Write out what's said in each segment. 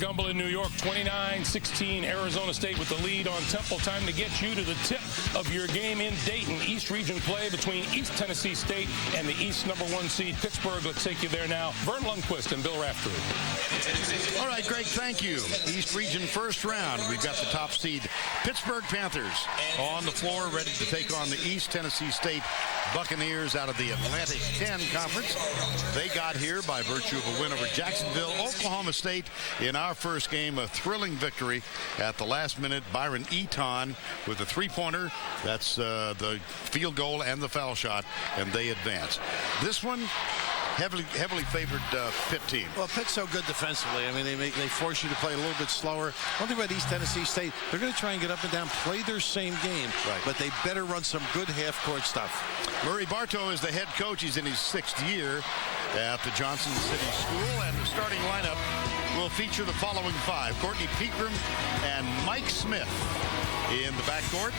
Gumble in New York, 29-16. Arizona State with the lead on Temple. Time to get you to the tip of your game in Dayton. East Region play between East Tennessee State and the East #1 seed Pittsburgh. Let's take you there now. Vern Lundquist and Bill Raftery. All right, Greg, thank you. East Region first round. We've got the top seed Pittsburgh Panthers on the floor, ready to take on the East Tennessee State Buccaneers out of the Atlantic 10 Conference. They got here by virtue of a win over Jacksonville. Oklahoma State in our first game, a thrilling victory at the last minute. Byron Eaton with a three-pointer. That's the field goal and the foul shot, and they advance. This one, heavily favored Pitt team. Well, Pitt's so good defensively. I mean, they force you to play a little bit slower. One thing about East Tennessee State, they're going to try and get up and down, play their same game, right, but they better run some good half-court stuff. Murray Bartow is the head coach. He's in his 6th year at the Johnson City School, and the starting lineup will feature the following 5. Courtney Pegram and Mike Smith in the backcourt.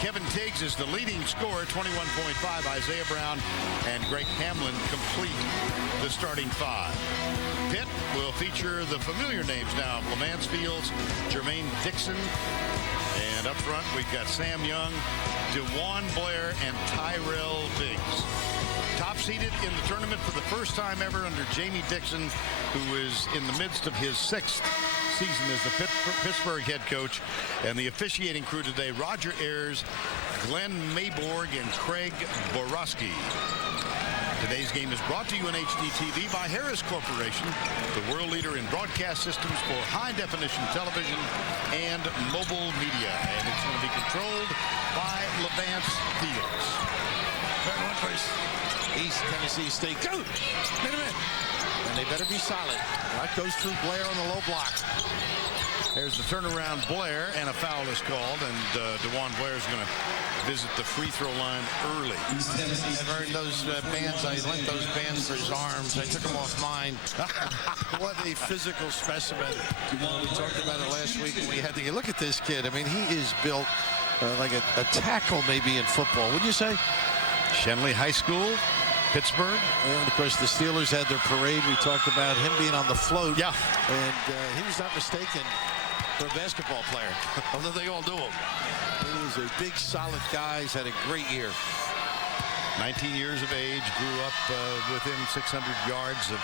Kevin Tiggs is the leading scorer, 21.5. Isaiah Brown and Greg Hamlin complete the starting 5. Pitt will feature the familiar names now: Lamance Fields, Jermaine Dixon, and up front we've got Sam Young, DeJuan Blair, and Tyrell Biggs. Top seeded in the tournament for the first time ever under Jamie Dixon, who is in the midst of his 6th season as the Pittsburgh head coach. And the officiating crew today: Roger Ayers, Glenn Mayborg, and Craig Borowski. Today's game is brought to you in HDTV by Harris Corporation, the world leader in broadcast systems for high-definition television and mobile media. And it's going to be controlled by Lavance Fields. East Tennessee State. Go! Wait a minute. And they better be solid. That goes through Blair on the low block. There's the turnaround Blair, and a foul is called, and DeJuan Blair is going to visit the free throw line early. I've earned those bands. I lent those bands for his arms. I took them off mine. What a physical specimen. We talked about it last week, and we had to get, look at this kid. I mean, he is built like a tackle maybe in football. Wouldn't you say? Shenley High School, Pittsburgh. And of course, the Steelers had their parade. We talked about him being on the float. Yeah. And he was not mistaken for a basketball player, although they all do him. He was a big, solid guy. He's had a great year. 19 years of age, grew up within 600 yards of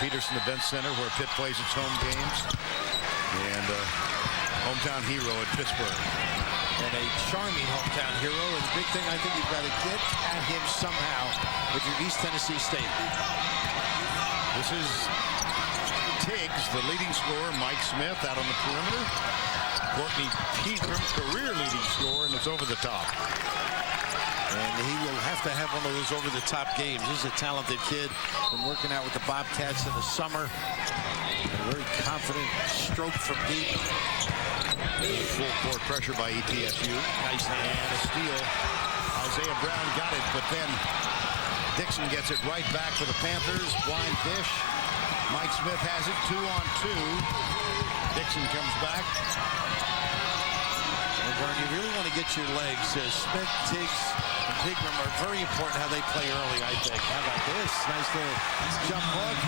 Peterson Event Center, where Pitt plays its home games. And hometown hero at Pittsburgh. And a charming hometown hero. And the big thing, I think you've got to get at him somehow with your East Tennessee State. This is Tiggs, the leading scorer. Mike Smith out on the perimeter. Courtney Pegram, career leading scorer, and it's over the top. And he will have to have one of those over-the-top games. He's a talented kid. Been working out with the Bobcats in the summer. A very confident stroke from deep. Full court pressure by ETSU. Nice hand. And a steal. Isaiah Brown got it, but then Dixon gets it right back for the Panthers. Blind dish. Mike Smith has it 2-on-2. Dixon comes back. And Vern, you really want to get your legs. Smith, Tiggs, and Pegram are very important how they play early, I think. How about this? Nice little jump hook.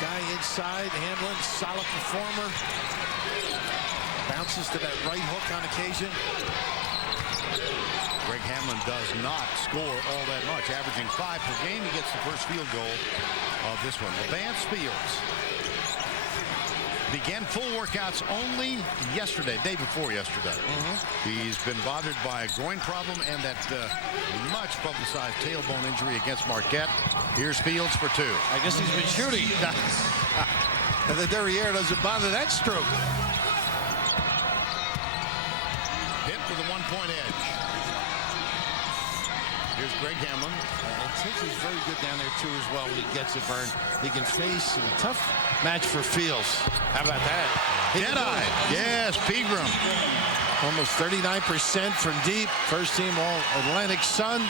Guy inside. Hamlin, solid performer. Bounces to that right hook on occasion. Greg Hamlin does not score all that much, averaging 5 per game. He gets the first field goal of this one. Lavance Fields began full workouts only yesterday, day before yesterday. He's been bothered by a groin problem and that much publicized tailbone injury against Marquette. Here's Fields for 2. I guess he's been shooting. And the derriere doesn't bother that stroke. Pitt with a 1-point edge. Here's Greg Hamlin. Tiggs is very good down there, too, as well, when he gets it, Vern. He can face a tough match for Fields. How about that? Jedi. Yes, Pegram. Almost 39% from deep. First team All-Atlantic Sun.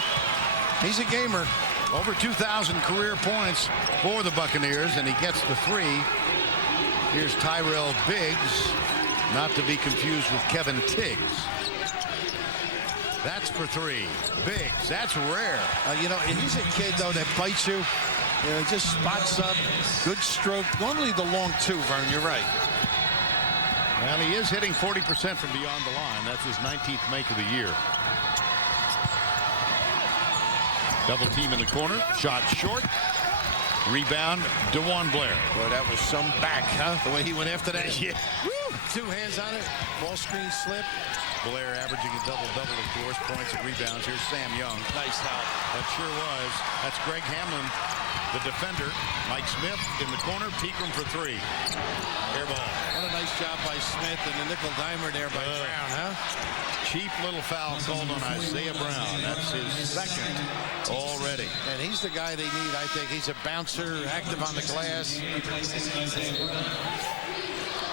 He's a gamer. Over 2,000 career points for the Buccaneers, and he gets the 3. Here's Tyrell Biggs, not to be confused with Kevin Tiggs. That's for 3. Biggs, that's rare. You know, and he's a kid, though, that bites you. Just spots up, good stroke. Normally the long two, Vern, you're right. Well, he is hitting 40% from beyond the line. That's his 19th make of the year. Double team in the corner. Shot short. Rebound, DeJuan Blair. Boy, that was some back, huh? The way he went after that. Yeah. Woo! 2 hands on it. Ball screen slip. Blair averaging a double-double, of course. Points and rebounds. Here's Sam Young. Nice help. That sure was. That's Greg Hamlin, the defender. Mike Smith in the corner. Pegram for 3. Air ball. What a nice job by Smith and the nickel dimer there by Brown, huh? Cheap little foul called on Isaiah Brown. That's his second already. And he's the guy they need, I think. He's a bouncer, active on the glass.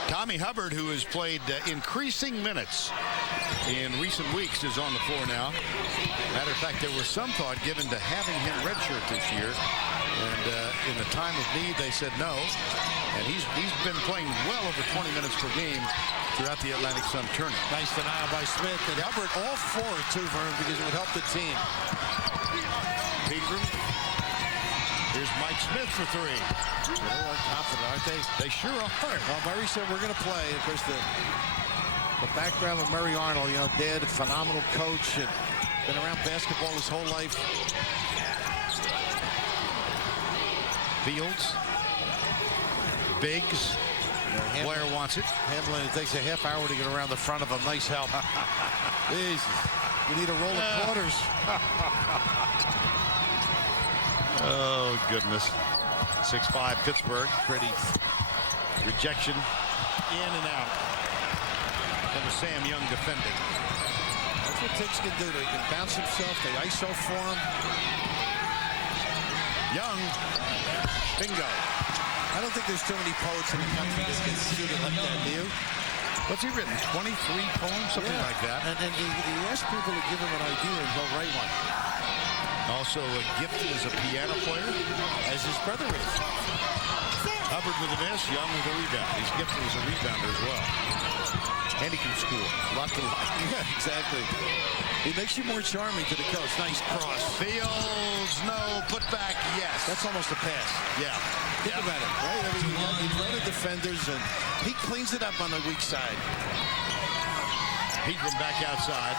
Tommy Hubbard, who has played increasing minutes in recent weeks, is on the floor now. Matter of fact, there was some thought given to having him redshirt this year. And in the time of need, they said no. And he's been playing well over 20 minutes per game throughout the Atlantic Sun tournament. Nice denial by Smith. And Hubbard all 4 too, Vern, because it would help the team. Pegram. Here's Mike Smith for 3. They're confident, aren't they? They sure are. Well, Murray said we're going to play. Of course, the background of Murray Arnold, dad, a phenomenal coach, and been around basketball his whole life. Fields. Biggs. Blair wants it. Hamlin, it takes a half hour to get around the front of him. Nice help. Jesus. You need a roll of quarters. Oh, goodness. 6'5", Pittsburgh. Pretty. Rejection. In and out. And the Sam Young defending. That's what Tiggs can do. He can bounce himself. They ISO for him. Young. Bingo. I don't think there's too many poets in the country that can shoot it like that, do you? What's he written? 23 poems? Something like that. And he asks people to give him an idea and he'll write one. Also gifted as a piano player, as his brother is. Hubbard with a miss, Young with a rebound. He's gifted as a rebounder as well. And he can score. Lot to like. Yeah, exactly. He makes you more charming to the coach. Nice cross. Fields, no. Put back, yes. That's almost a pass. Yeah. Think about it, right? I mean, you throw the defenders, and he cleans it up on the weak side. Pegram back outside.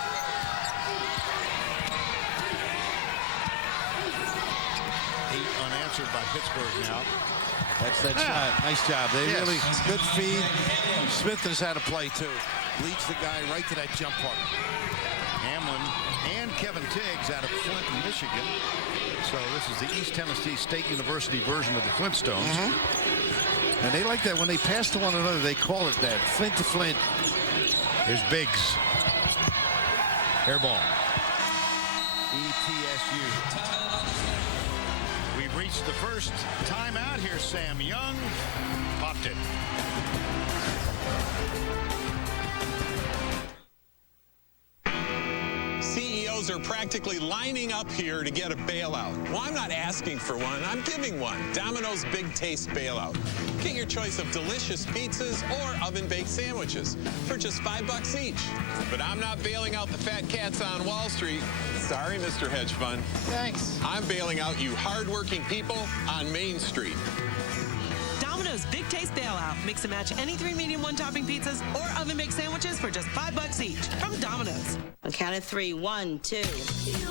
Unanswered by Pittsburgh now. That's that shot. Nice job. They really good feed. Smith knows how to play too. Leads the guy right to that jump hook. Hamlin and Kevin Tiggs out of Flint, Michigan. So this is the East Tennessee State University version of the Flintstones. And they like that when they pass to one another. They call it that. Flint to Flint. Here's Biggs. Air ball. ETSU. We've reached the first timeout here. Sam Young popped it. CEOs are practically lining up here to get a bailout. Well, I'm not asking for one. I'm giving one. Domino's Big Taste Bailout. Get your choice of delicious pizzas or oven-baked sandwiches for just $5 each. But I'm not bailing out the fat cats on Wall Street. Sorry, Mr. Hedge Fund. Thanks. I'm bailing out you hardworking people on Main Street. Domino's Big Taste Bailout. Mix and match any 3 medium 1-topping pizzas or oven-baked sandwiches for just $5 each from Domino's. On count of 3, 1, 2. You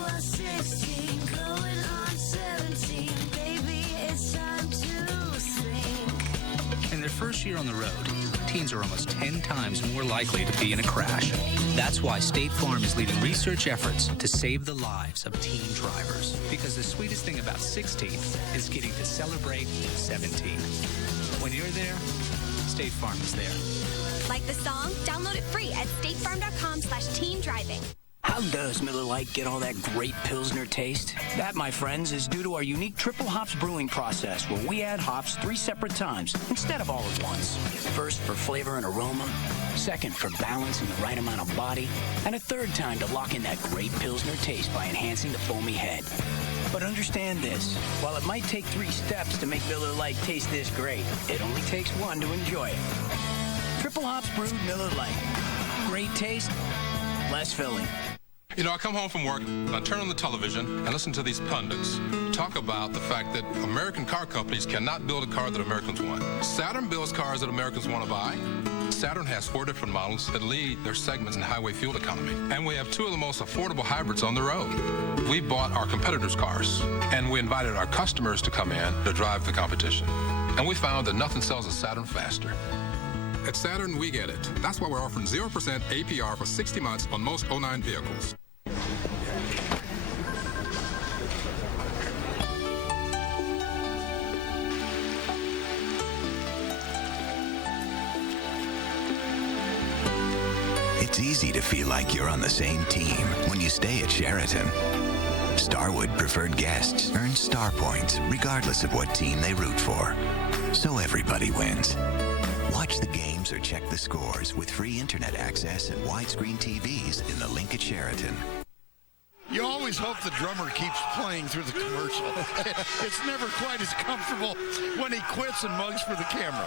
are 16, going on 17. Baby, it's time to think. In their first year on the road, teens are almost 10 times more likely to be in a crash. That's why State Farm is leading research efforts to save the lives of teen drivers. Because the sweetest thing about 16 is getting to celebrate 17. When you're there, State Farm is there. Like the song? Download it free at statefarm.com/teendriving. How does Miller Lite get all that great Pilsner taste? That, my friends, is due to our unique triple hops brewing process, where we add hops 3 separate times instead of all at once. First for flavor and aroma, second for balance and the right amount of body, and a third time to lock in that great Pilsner taste by enhancing the foamy head. But understand this, while it might take 3 steps to make Miller Lite taste this great, it only takes 1 to enjoy it. Triple hops brewed Miller Lite. Great taste, less filling. You know, I come home from work, and I turn on the television and listen to these pundits talk about the fact that American car companies cannot build a car that Americans want. Saturn builds cars that Americans want to buy. Saturn has 4 different models that lead their segments in highway fuel economy. And we have 2 of the most affordable hybrids on the road. We bought our competitors' cars, and we invited our customers to come in to drive the competition. And we found that nothing sells a Saturn faster. At Saturn, we get it. That's why we're offering 0% APR for 60 months on most 09 vehicles. It's easy to feel like you're on the same team when you stay at Sheraton. Starwood preferred guests earn star points regardless of what team they root for. So everybody wins. Watch the games or check the scores with free internet access and widescreen TVs in the link at Sheraton. You always hope the drummer keeps playing through the commercial. It's never quite as comfortable when he quits and mugs for the camera.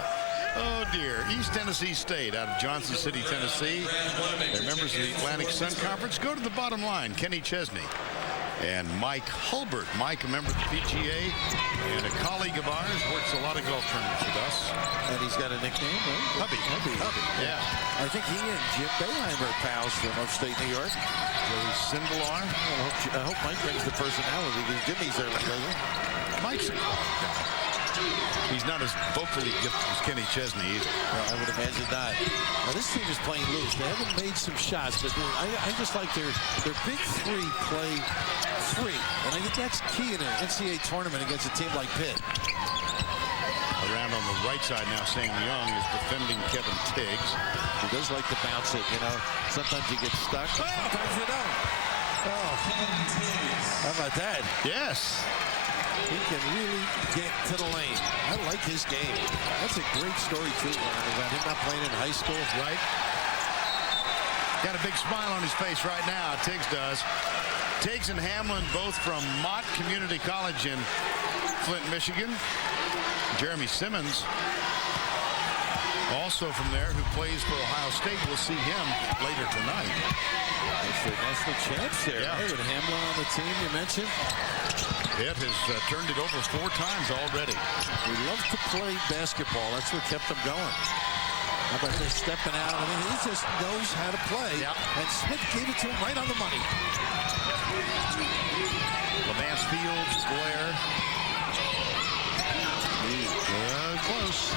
Oh, dear. East Tennessee State out of Johnson City, Tennessee. They're members of the Atlantic Sun Conference. Go to the bottom line. Kenny Chesney and Mike Hulbert. Mike, a member of the PGA and a colleague of ours, works a lot of golf tournaments with us. And he's got a nickname, right? Hubby. Yeah. I think he and Jim Boeheim are pals from upstate New York. Joey Sindelar. I hope Mike brings the personality because Jimmy's there. Mike's a he's not as vocally gifted as Kenny Chesney either. I would imagine not. Now, this team is playing loose. They haven't made some shots, but I just like their big 3 play free. And I think that's key in an NCAA tournament against a team like Pitt. Around on the right side now, Sang Young is defending Kevin Tiggs. He does like to bounce it, you know. Sometimes you get stuck, sometimes you don't. Oh, how about that? Yes. He can really get to the lane. I like his game. That's a great story, too, about him not playing in high school. Right. Got a big smile on his face right now. Tiggs does. Tiggs and Hamlin both from Mott Community College in Flint, Michigan. Jeremy Simmons, also from there, who plays for Ohio State. We'll see him later tonight. That's the national champs there. Yeah. With Hamlin on the team, you mentioned. Pitt has turned it over 4 times already. We love to play basketball. That's what kept them going. How about this stepping out? I mean, he just knows how to play. Yep. And Smith gave it to him right on the money. Levance Fields, Blair. Close.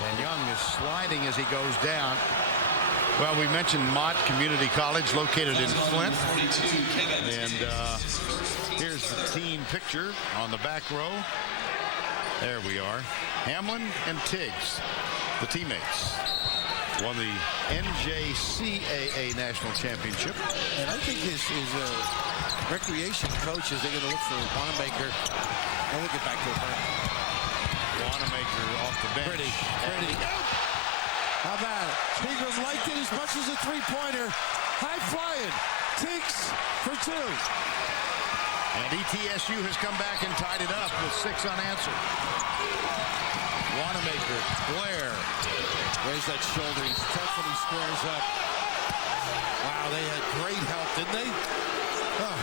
And Young is sliding as he goes down. Well, we mentioned Mott Community College, located in Flint. And here's the team picture on the back row. There we are. Hamlin and Tiggs, the teammates, won the NJCAA National Championship. And I think his recreation coaches, they're going to look for Wanamaker. And we'll get back to it. Wanamaker off the bench. Pretty. How about it? Pegram liked it as much as a three-pointer. High flying. Tiggs for 2. And ETSU has come back and tied it up with 6 unanswered. Wanamaker, Blair. Raise that shoulder. He's tough when he squares up. Wow, they had great help, didn't they? Oh.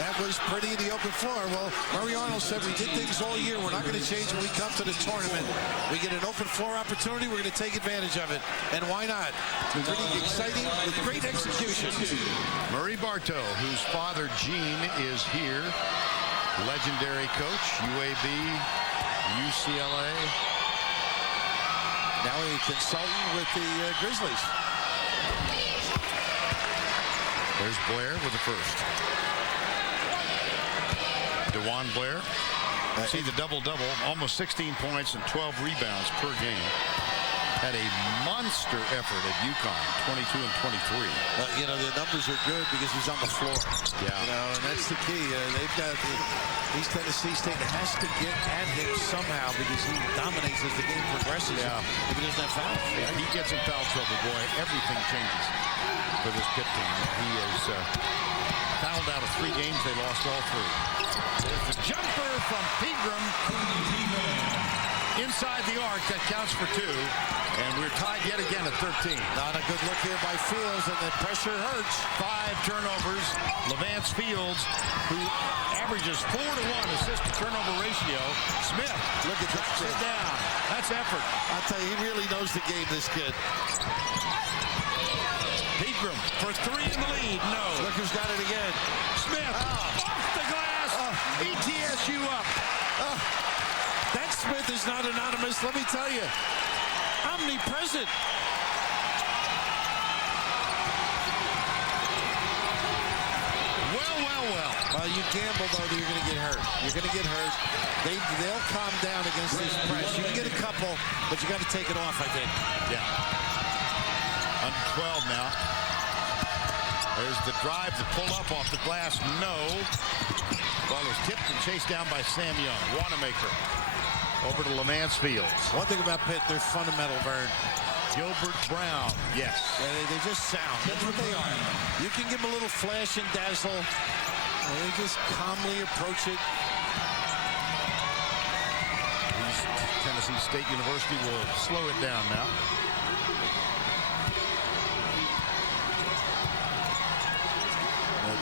That was pretty in the open floor. Well, Murray Arnold said we did things all year. We're not going to change when we come to the tournament. We get an open floor opportunity. We're going to take advantage of it. And why not? Pretty exciting with great execution. Murray Bartow, whose father, Gene, is here. Legendary coach, UAB, UCLA. Now a consultant with the Grizzlies. There's Blair with the first. DeJuan Blair. See the double-double, almost 16 points and 12 rebounds per game. Had a monster effort at UConn, 22 and 23. You know, the numbers are good because he's on the floor. Yeah. You know, and that's the key. They've got East Tennessee State has to get at him somehow because he dominates as the game progresses. Yeah. If he doesn't have foul. If he gets in foul trouble, boy, everything changes for this Pitt team. He is fouled out of 3 games. They lost all 3. There's the jumper from Pegram. inside the arc. That counts for 2. And we're tied yet again at 13. Not a good look here by Fields, and the pressure hurts. 5 turnovers. Levance Fields, who averages 4-to-1 assist-to-turnover ratio. Smith, look at that. Sit down. That's effort. I'll tell you, he really knows the game, this kid. Pegram for 3 in the lead. No. Look who's got it again. Smith off the glass. ETSU up. That Smith is not anonymous, let me tell you. Omnipresent. Well, you gamble, though, that you're going to get hurt. You're going to get hurt. They'll calm down against this press. You can get a couple, but you got to take it off, I think. Yeah. Under 12 now. There's the drive to pull up off the glass. No. Ball is tipped and chased down by Sam Young. Wanamaker over to Levance Fields. One thing about Pitt, they're fundamental, Vern. Gilbert Brown. Yes. Yeah, they're just sound. That's what they are. You can give them a little flash and dazzle. And they just calmly approach it. Tennessee State University will slow it down now.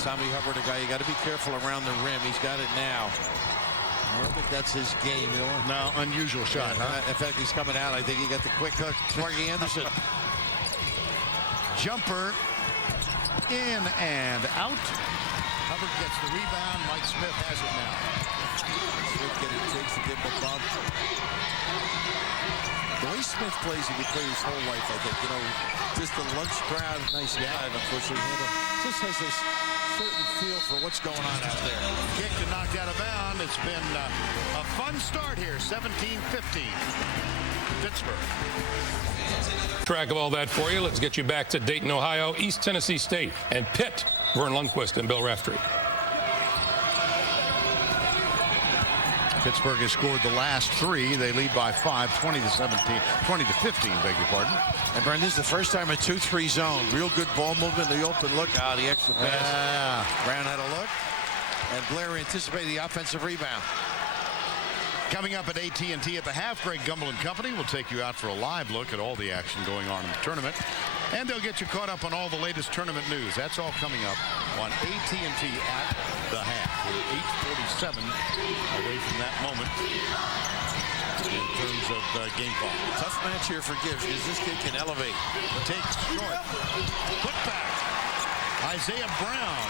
Tommy Hubbard, a guy you got to be careful around the rim. He's got it now. I don't think that's his game, you know. No, unusual shot, huh? In fact, he's coming out. I think he got the quick hook. Sparky Anderson. Jumper in and out. Hubbard gets the rebound. Mike Smith has it now. Smith takes to give him a bump. The way Smith plays, he could play his whole life, I think. You know, just a lunch crowd. Nice guy, unfortunately. Just has this certain feel for what's going on out there. Kicked and knocked out of bounds. It's been a fun start here. 17-15. Pittsburgh. Track of all that for you. Let's get you back to Dayton, Ohio, East Tennessee State, and Pitt. Vern Lundquist and Bill Raftery. Pittsburgh has scored the last 3. They lead by 5, 20-17, 20-15, beg your pardon. And Brian, this is the first time a 2-3 zone. Real good ball movement. The open look. The extra pass. Brown had a look. And Blair anticipated the offensive rebound. Coming up at AT&T at the half, Greg Gumbel and Company will take you out for a live look at all the action going on in the tournament. And they'll get you caught up on all the latest tournament news. That's all coming up on AT&T at the half. We're 8:47 away from that moment in terms of game call. Tough match here for Gibbs because this kid can elevate. Takes short. Put back. Isaiah Brown.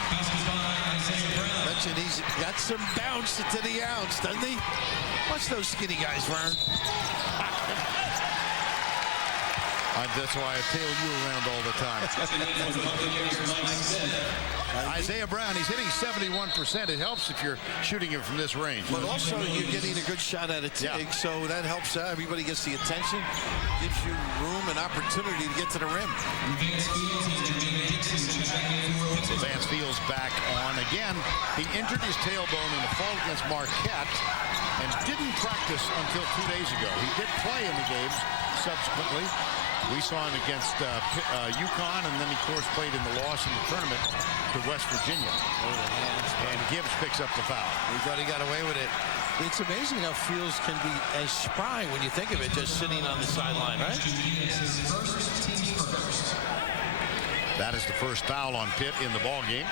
Mentioned he's got some bounce to the ounce, doesn't he? Watch those skinny guys, Vern. That's why I tail you around all the time. Isaiah Brown, he's hitting 71%. It helps if you're shooting him from this range. But also, you're getting a good shot at a TIG, so that helps out. Everybody gets the attention, gives you room and opportunity to get to the rim. Levance Fields back on again. He injured his tailbone in a fall against Marquette and didn't practice until 2 days ago. He did play in the games subsequently. We saw him against UConn, and then he, of course, played in the loss in the tournament to West Virginia. And Gibbs picks up the foul. He thought he got away with it. It's amazing how Fields can be as spry when you think of it, just sitting on the sideline, right? That is the first foul on Pitt in the ball game.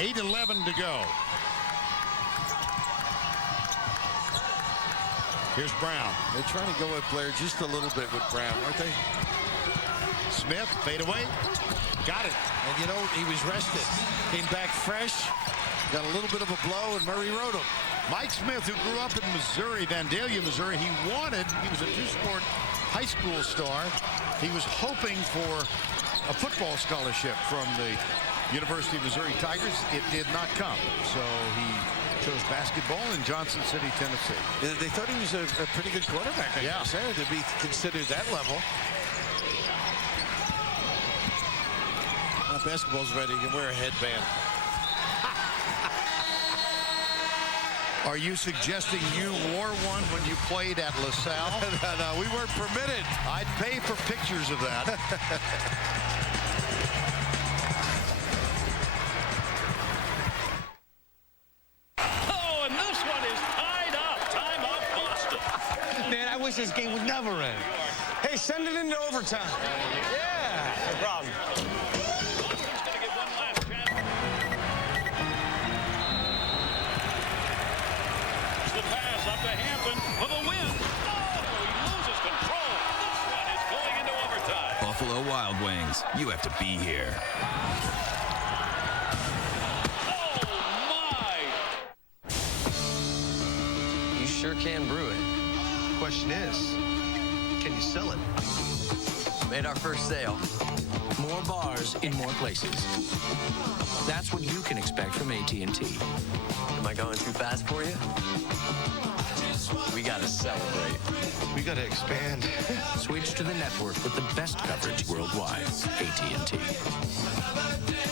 8:11 to go. Here's Brown. They're trying to go with Blair just a little bit with Brown, aren't they? Smith, fade away. Got it. And you know, he was rested. Came back fresh. Got a little bit of a blow, and Murray rode him. Mike Smith, who grew up in Missouri, Vandalia, Missouri, he was a two-sport high school star. He was hoping for a football scholarship from the University of Missouri Tigers. It did not come. So he chose basketball in Johnson City, Tennessee. They thought he was a pretty good quarterback, I guess, to be considered that level. Now basketball's ready. You can wear a headband. Are you suggesting you wore one when you played at LaSalle? No, we weren't permitted. I'd pay for pictures of that. Oh, and this one is tied up. Time wish this game would never end. Hey, send it into overtime. Yeah, no problem. The pass up to Hampton for the win. Oh, he loses control. This one is going into overtime. Buffalo Wild Wings, you have to be here. You sure can brew it. Question is, can you sell it? Made our first sale. More bars in more places. That's what you can expect from AT&T. Am I going too fast for you? We gotta celebrate. We gotta expand. Switch to the network with the best coverage worldwide. AT&T.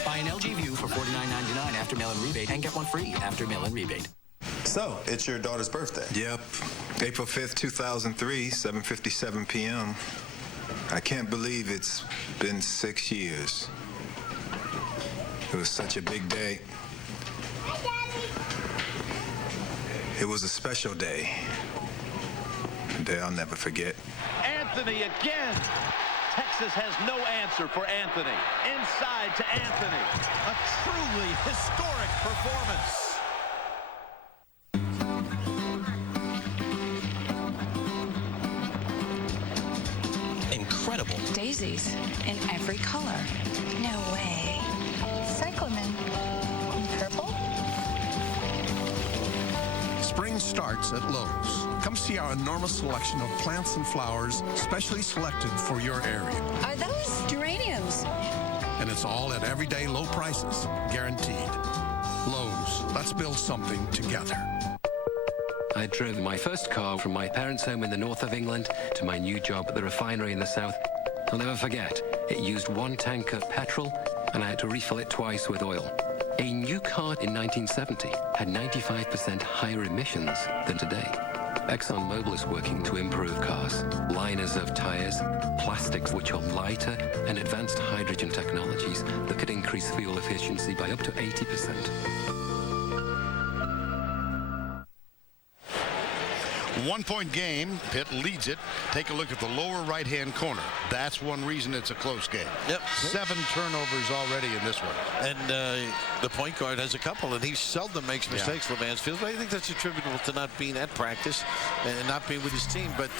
Buy an LG View for $49.99 after mail-in rebate and get one free after mail-in rebate. So, it's your daughter's birthday. Yep. April 5th, 2003, 7:57 p.m. I can't believe it's been 6 years. It was such a big day. It was a special day. A day I'll never forget. Anthony again. Texas has no answer for Anthony. Inside to Anthony. A truly historic performance. Incredible. Daisies in every color. No way. Cyclamen. Purple? Spring starts at Lowe's. Come see our enormous selection of plants and flowers specially selected for your area. Are those geraniums? And it's all at everyday low prices, guaranteed. Lowe's, let's build something together. I drove my first car from my parents' home in the north of England to my new job at the refinery in the south. I'll never forget, it used 1 tank of petrol and I had to refill it twice with oil. A new car in 1970 had 95% higher emissions than today. ExxonMobil is working to improve cars. Liners of tires, plastics which are lighter, and advanced hydrogen technologies that could increase fuel efficiency by up to 80%. One-point game. Pitt leads it. Take a look at the lower right-hand corner. That's one reason it's a close game. Yep. 7 turnovers already in this one. And the point guard has a couple, and he seldom makes mistakes, Lemansfield. But I think that's attributable to not being at practice and not being with his team. But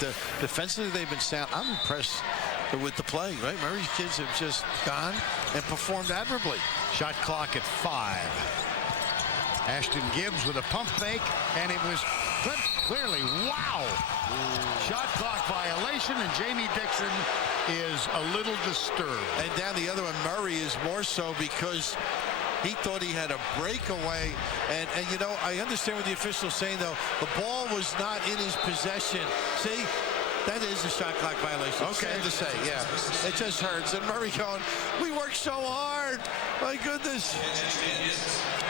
defensively, they've been sound. I'm impressed with the play, right? Murray's kids have just gone and performed admirably. Shot clock at 5. Ashton Gibbs with a pump fake, and it was clearly, wow. Shot clock violation, and Jamie Dixon is a little disturbed. And down the other one, Murray is more so because he thought he had a breakaway. And you know, I understand what the official's saying, though. The ball was not in his possession. See? That is a shot clock violation. Okay. Sad to say, yeah. It just hurts. And Murray going, we worked so hard. My goodness.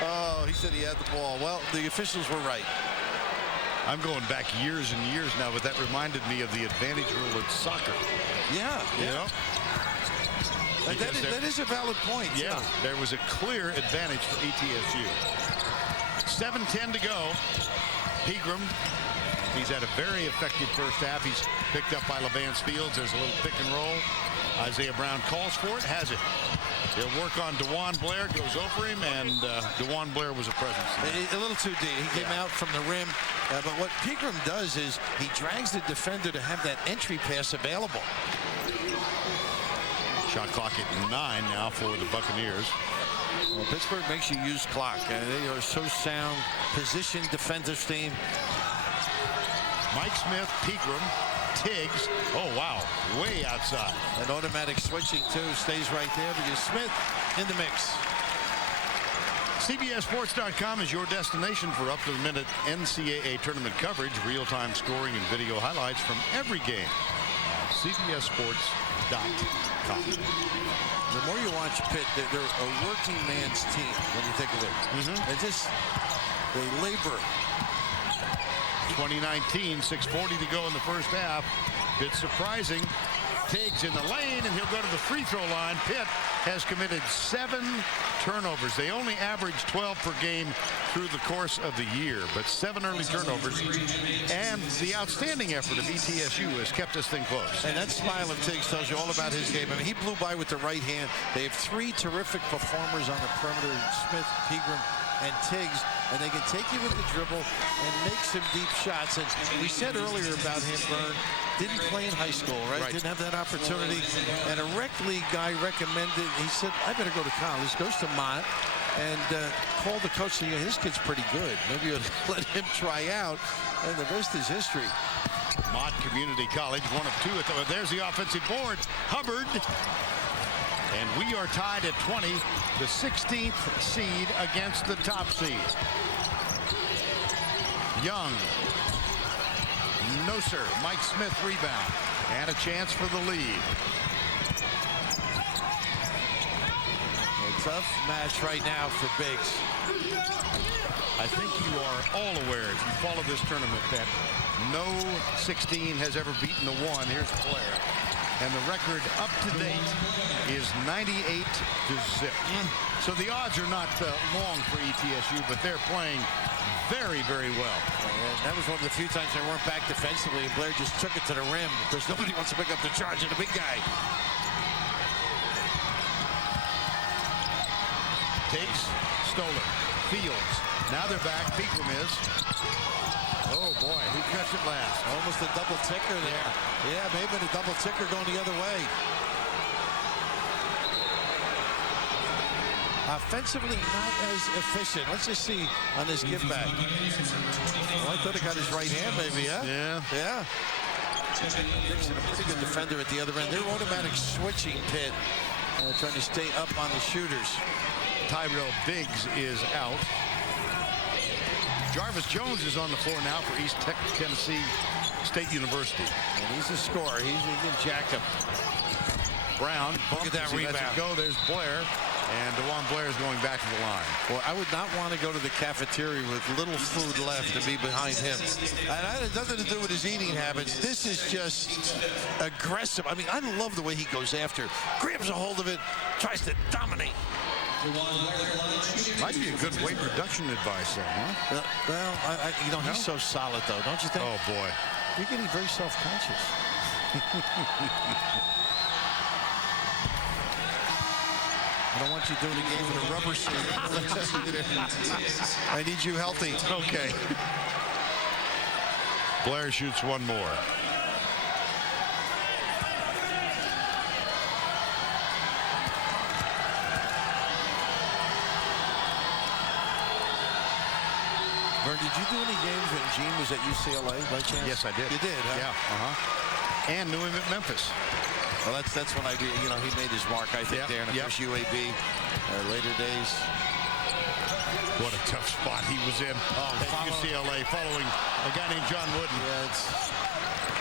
Oh, he said he had the ball. Well, the officials were right. I'm going back years and years now, but that reminded me of the advantage rule in soccer. Yeah. You know? That is a valid point. Yeah, there was a clear advantage for ETSU. 7:10 to go. Pegram, he's had a very effective first half. He's picked up by LeVance Fields. There's a little pick and roll. Isaiah Brown calls for it, has it. He'll work on DeJuan Blair, goes over him, and DeJuan Blair was a presence. A little too deep. He came out from the rim. But what Pegram does is he drags the defender to have that entry pass available. Shot clock at 9 now for the Buccaneers. Well, Pittsburgh makes you use clock. They are so sound. Position defensive team. Mike Smith, Pegram, Tiggs. Oh, wow. Way outside. An automatic switching, too, stays right there because Smith in the mix. CBSSports.com is your destination for up-to-the-minute NCAA tournament coverage, real-time scoring and video highlights from every game. CBSSports.com. The more you watch Pitt, they're a working man's team when you think of it. They labor. 2019, 6:40 to go in the first half. Bit surprising. Tiggs in the lane, and he'll go to the free throw line. Pitt has committed 7 turnovers. They only average 12 per game through the course of the year, but 7 early turnovers. And the outstanding effort of ETSU has kept this thing close. And that smile of Tiggs tells you all about his game. I mean, he blew by with the right hand. They have 3 terrific performers on the perimeter, Smith, Pegram, and Tiggs, and they can take you with the dribble and make some deep shots. And we said earlier about him, Vern, didn't play in high school, right? Didn't have that opportunity. And a rec league guy recommended, he said, I better go to college. Goes to Mott and called the coach saying, this kid's pretty good. Maybe you'll let him try out. And the rest is history. Mott Community College, 1 of 2. There's the offensive board. Hubbard. And we are tied at 20, the 16th seed against the top seed. Young. No, sir. Mike Smith rebound. And a chance for the lead. A tough match right now for Biggs. I think you are all aware, if you follow this tournament, that no 16 has ever beaten a 1. Here's Blair. And the record up to date is 98-0. So the odds are not long for ETSU, but they're playing very, very well. And that was one of the few times they weren't back defensively, and Blair just took it to the rim because nobody wants to pick up the charge of the big guy. Takes, stolen, Fields. Now they're back. Pegram is. Oh, boy, who catch it last? Almost a double ticker there. Yeah, maybe a double ticker going the other way. Offensively, not as efficient. Let's just see on this give back. Oh, I thought he got his right hand, maybe, huh? Yeah. Yeah. Dixon, a pretty good defender at the other end. They're automatic switching, Pitt, trying to stay up on the shooters. Tyrell Biggs is out. Jarvis Jones is on the floor now for East Tennessee State University. And he's a scorer. He can jack him. Brown. Look at that rebound. Go. There's Blair. And DeJuan Blair is going back to the line. Well, I would not want to go to the cafeteria with little food left and be behind him. And that has nothing to do with his eating habits. This is just aggressive. I mean, I love the way he goes after. Grabs a hold of it, tries to dominate. Might be a good weight reduction advice, though, huh? Well, you know, he's so solid, though, don't you think? Oh, boy. You're getting very self-conscious. I don't want you doing a game with a rubber suit. I need you healthy. Okay. Blair shoots one more. Vern, did you do any games when Gene was at UCLA by chance? Yes, I did. You did, huh? Yeah. And knew him at Memphis. Well, that's when he made his mark, I think, there in the first UAB later days. What a tough spot he was in at UCLA, following a guy named John Wooden. Yeah, it's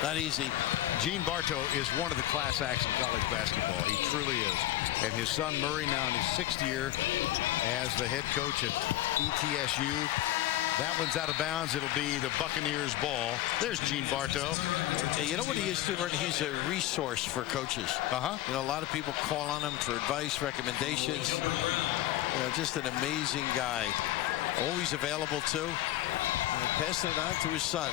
not easy. Gene Bartow is one of the class acts in college basketball. He truly is. And his son Murray now in his 6th year as the head coach at ETSU. That one's out of bounds. It'll be the Buccaneers ball. There's Gene Bartow. You know what he is, too, Vern? He's a resource for coaches. You know, a lot of people call on him for advice, recommendations. You know, just an amazing guy. Always available, too. And passing it on to his son.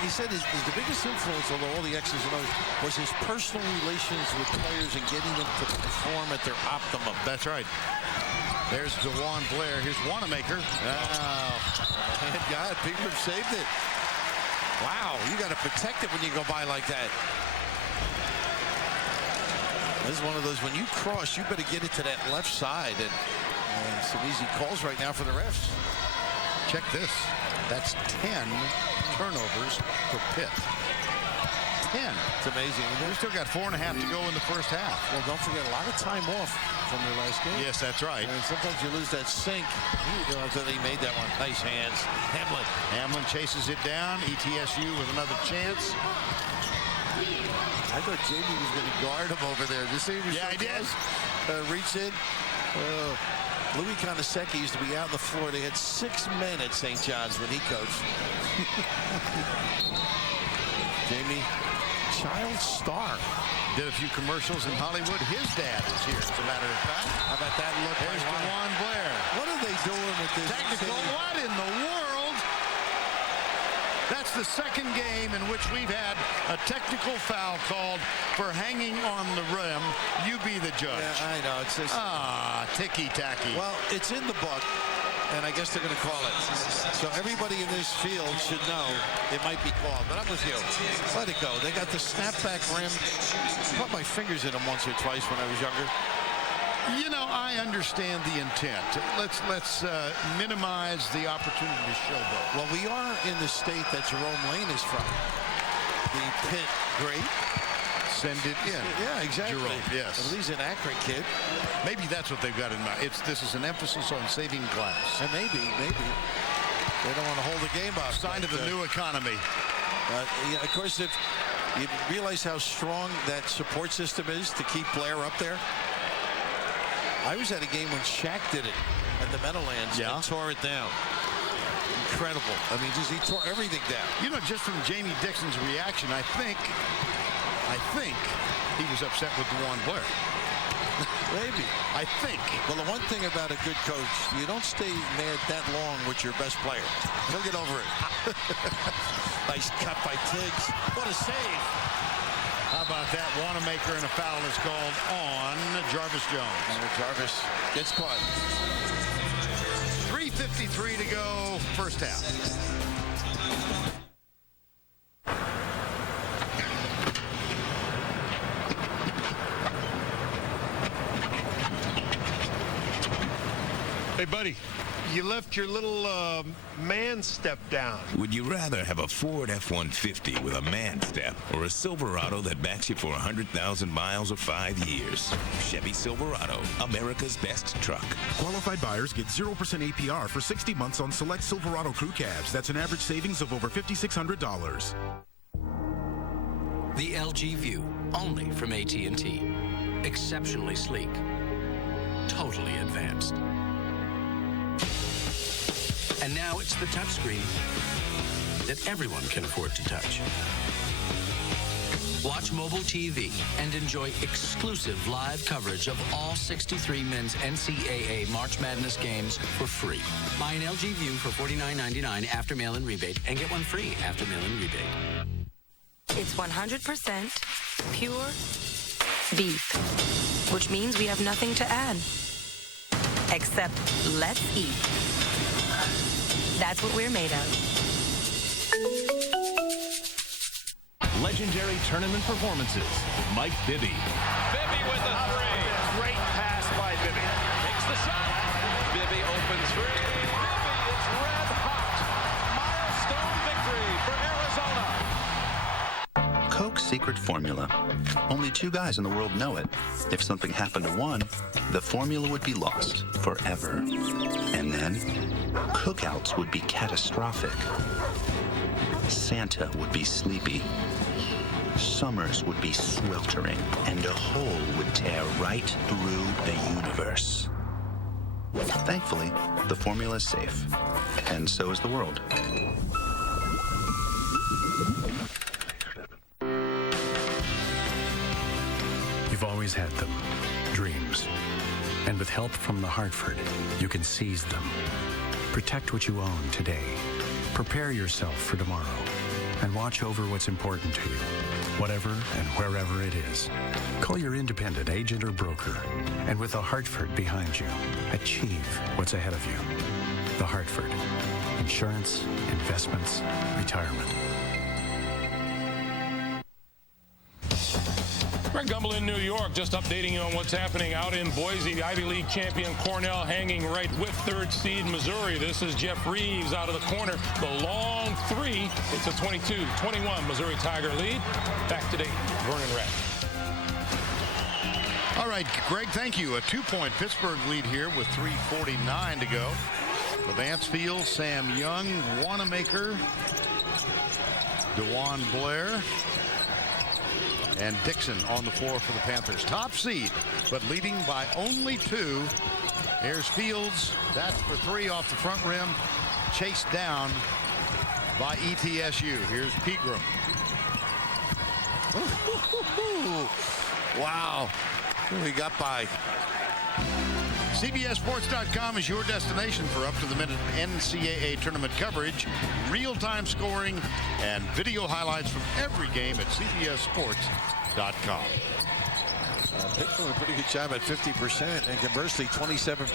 He said the biggest influence, although all the X's and O's, was his personal relations with players and getting them to perform at their optimum. That's right. There's DeJuan Blair, his Wanamaker. Oh, thank God, Pegram saved it. Wow, you got to protect it when you go by like that. This is one of those, when you cross, you better get it to that left side. And some easy calls right now for the refs. Check this. That's 10 turnovers for Pitt. 10. It's amazing. We still got 4.5 to go in the first half. Well, don't forget, a lot of time off from your last game. Yes, that's right. And sometimes you lose that sink. He made that one. Nice hands. Hamlin chases it down. ETSU with another chance. I thought Jamie was going to guard him over there. Did you see him? Yeah, I did. Reach in. Louis Conisecki used to be out on the floor. They had 6 men at St. John's when he coached. Jamie child star. Did a few commercials in Hollywood. His dad is here, as a matter of fact. How about that look? There's DeJuan Blair. What are they doing with this? Technical. What in the world? That's the second game in which we've had a technical foul called for hanging on the rim. You be the judge. Yeah, I know. It's just... ticky-tacky. Well, it's in the book, and I guess they're going to call it. So everybody in this field should know it might be called. But I'm with you. Let it go. They got the snapback rim. Put my fingers in them once or twice when I was younger. You know, I understand the intent. Let's minimize the opportunity to showboat. Well, we are in the state that Jerome Lane is from. The Pitt great. Send it in. Yeah, exactly. Jerome, yes. Well, he's an Akron kid. Maybe that's what they've got in mind. This is an emphasis on saving glass. And maybe. They don't want to hold the game up. Sign of the new economy. Yeah, of course, if you realize how strong that support system is to keep Blair up there. I was at a game when Shaq did it at the Meadowlands and tore it down. Incredible. I mean, he tore everything down. You know, just from Jamie Dixon's reaction, I think he was upset with DeJuan Blair. Maybe. I think. Well, the one thing about a good coach, you don't stay mad that long with your best player. He'll get over it. Nice cut by Tiggs. What a save. How about that? Wanamaker, and a foul is called on Jarvis Jones. And Jarvis gets caught. 3:53 to go, first half. Hey, buddy, you left your little man step down. Would you rather have a Ford F-150 with a man step or a Silverado that backs you for 100,000 miles or 5 years? Chevy Silverado, America's best truck. Qualified buyers get 0% APR for 60 months on select Silverado crew cabs. That's an average savings of over $5,600. The LG View, only from AT&T. Exceptionally sleek. Totally advanced. And now it's the touchscreen that everyone can afford to touch. Watch mobile TV and enjoy exclusive live coverage of all 63 men's NCAA March Madness games for free. Buy an LG View for $49.99 after mail-in rebate and get one free after mail-in rebate. It's 100% pure beef, which means we have nothing to add except let's eat. That's what we're made of. Legendary tournament performances. Mike Bibby. Bibby with the three. Great pass by Bibby. Takes the shot. Bibby opens three. Bibby is red hot. Milestone victory for Arizona. Coke's secret formula. Only 2 guys in the world know it. If something happened to one, the formula would be lost forever. And then, cookouts would be catastrophic. Santa would be sleepy. Summers would be sweltering. And a hole would tear right through the universe. Thankfully, the formula is safe. And so is the world. You've always had them, dreams. And with help from the Hartford, you can seize them. Protect what you own today. Prepare yourself for tomorrow. And watch over what's important to you, whatever and wherever it is. Call your independent agent or broker. And with the Hartford behind you, achieve what's ahead of you. The Hartford. Insurance, investments, retirement. Greg Gumbel in New York, just updating you on what's happening out in Boise. The Ivy League champion Cornell hanging right with third seed Missouri. This is Jeff Reeves out of the corner. The long three. It's a 22-21 Missouri Tiger lead. Back to Dayton. Vernon Rapp. All right, Greg, thank you. A 2-point Pittsburgh lead here with 3:49 to go. Vansfield, Sam Young, Wanamaker, DeJuan Blair, and Dixon on the floor for the Panthers. Top seed, but leading by only 2. Here's Fields. That's for 3 off the front rim. Chased down by ETSU. Here's Pegram. Wow. We got by. CBSSports.com is your destination for up-to-the-minute NCAA tournament coverage, real-time scoring, and video highlights from every game at CBSSports.com. Pitt doing a pretty good job at 50%, and conversely, 27%.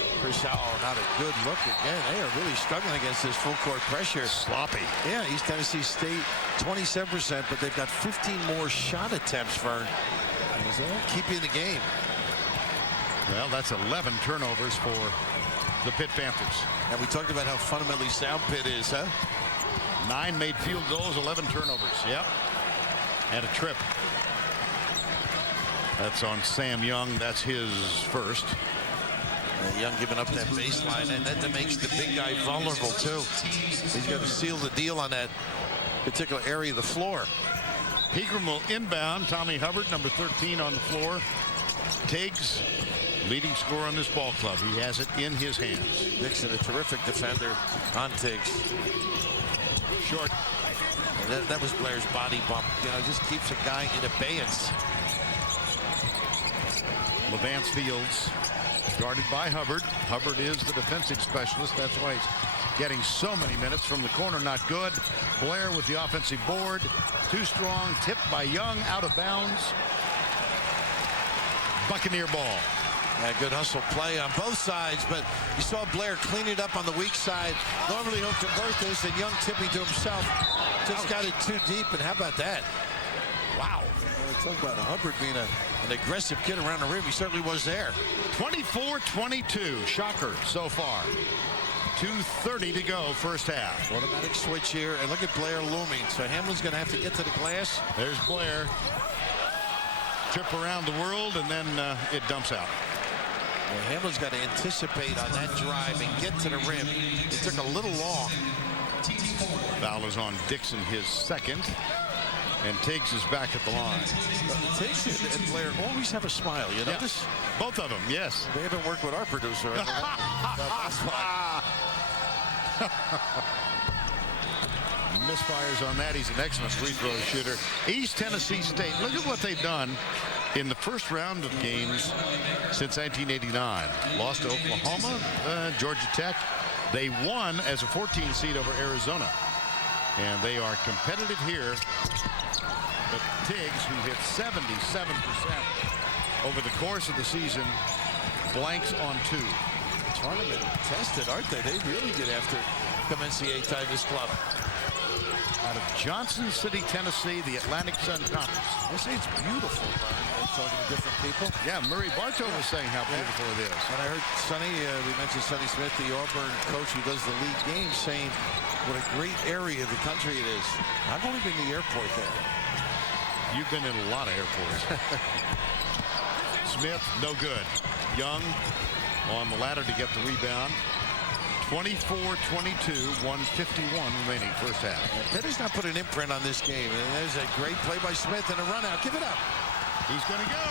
Oh, not a good look again. They are really struggling against this full-court pressure. Sloppy. Yeah, East Tennessee State, 27%, but they've got 15 more shot attempts, Vern. Keep you in the game. Well, that's 11 turnovers for the Pitt Panthers. And we talked about how fundamentally sound Pitt is, huh? 9 made field goals, 11 turnovers. Yep. And a trip. That's on Sam Young. That's his first. And Young giving up that baseline, and that makes the big guy vulnerable, too. He's got to seal the deal on that particular area of the floor. Pegram will inbound. Tommy Hubbard, number 13 on the floor. Tiggs, leading scorer on this ball club. He has it in his hands. Dixon, a terrific defender on Tiggs. Short. That was Blair's body bump. You know, just keeps a guy in abeyance. Levance Fields, guarded by Hubbard. Hubbard is the defensive specialist. That's why he's getting so many minutes from the corner. Not good. Blair with the offensive board. Too strong. Tipped by Young, out of bounds. Buccaneer ball. Yeah, good hustle play on both sides, but you saw Blair clean it up on the weak side. Normally he'll convert this, and Young tipping to himself. Just got it too deep, and how about that? Wow. Talk about Hubbard being an aggressive kid around the rim. He certainly was there. 24-22. Shocker so far. 2:30 to go, first half. Automatic switch here, and look at Blair looming. So Hamlin's going to have to get to the glass. There's Blair. Trip around the world, and then it dumps out. Well, Hamlin's got to anticipate on that drive and get to the rim. It took a little long. Foul is on Dixon, his second. And Tiggs is back at the line. Tiggs and Blair always have a smile, you notice? Yeah. Both of them, yes. They haven't worked with our producer. Misfires on that. He's an excellent free throw shooter. East Tennessee State. Look at what they've done in the first round of games since 1989. Lost to Oklahoma, Georgia Tech. They won as a 14 seed over Arizona. And they are competitive here. But Tiggs, who hit 77% over the course of the season, blanks on 2. Tournament tested, aren't they? They really get after come NCAA time, this club. Out of Johnson City, Tennessee, the Atlantic Sun Conference. I say it's beautiful, Brian. Talking to different people. Yeah, Murray Bartow was saying how beautiful it is. When I heard Sonny, we mentioned Sonny Smith, the Auburn coach who does the league games, saying what a great area of the country it is. I've only been to the airport there. You've been in a lot of airports. Smith, no good. Young on the ladder to get the rebound. 24-22, 1:51 remaining first half. Pitt has not put an imprint on this game. And there's a great play by Smith and a run out. Give it up. He's going to go.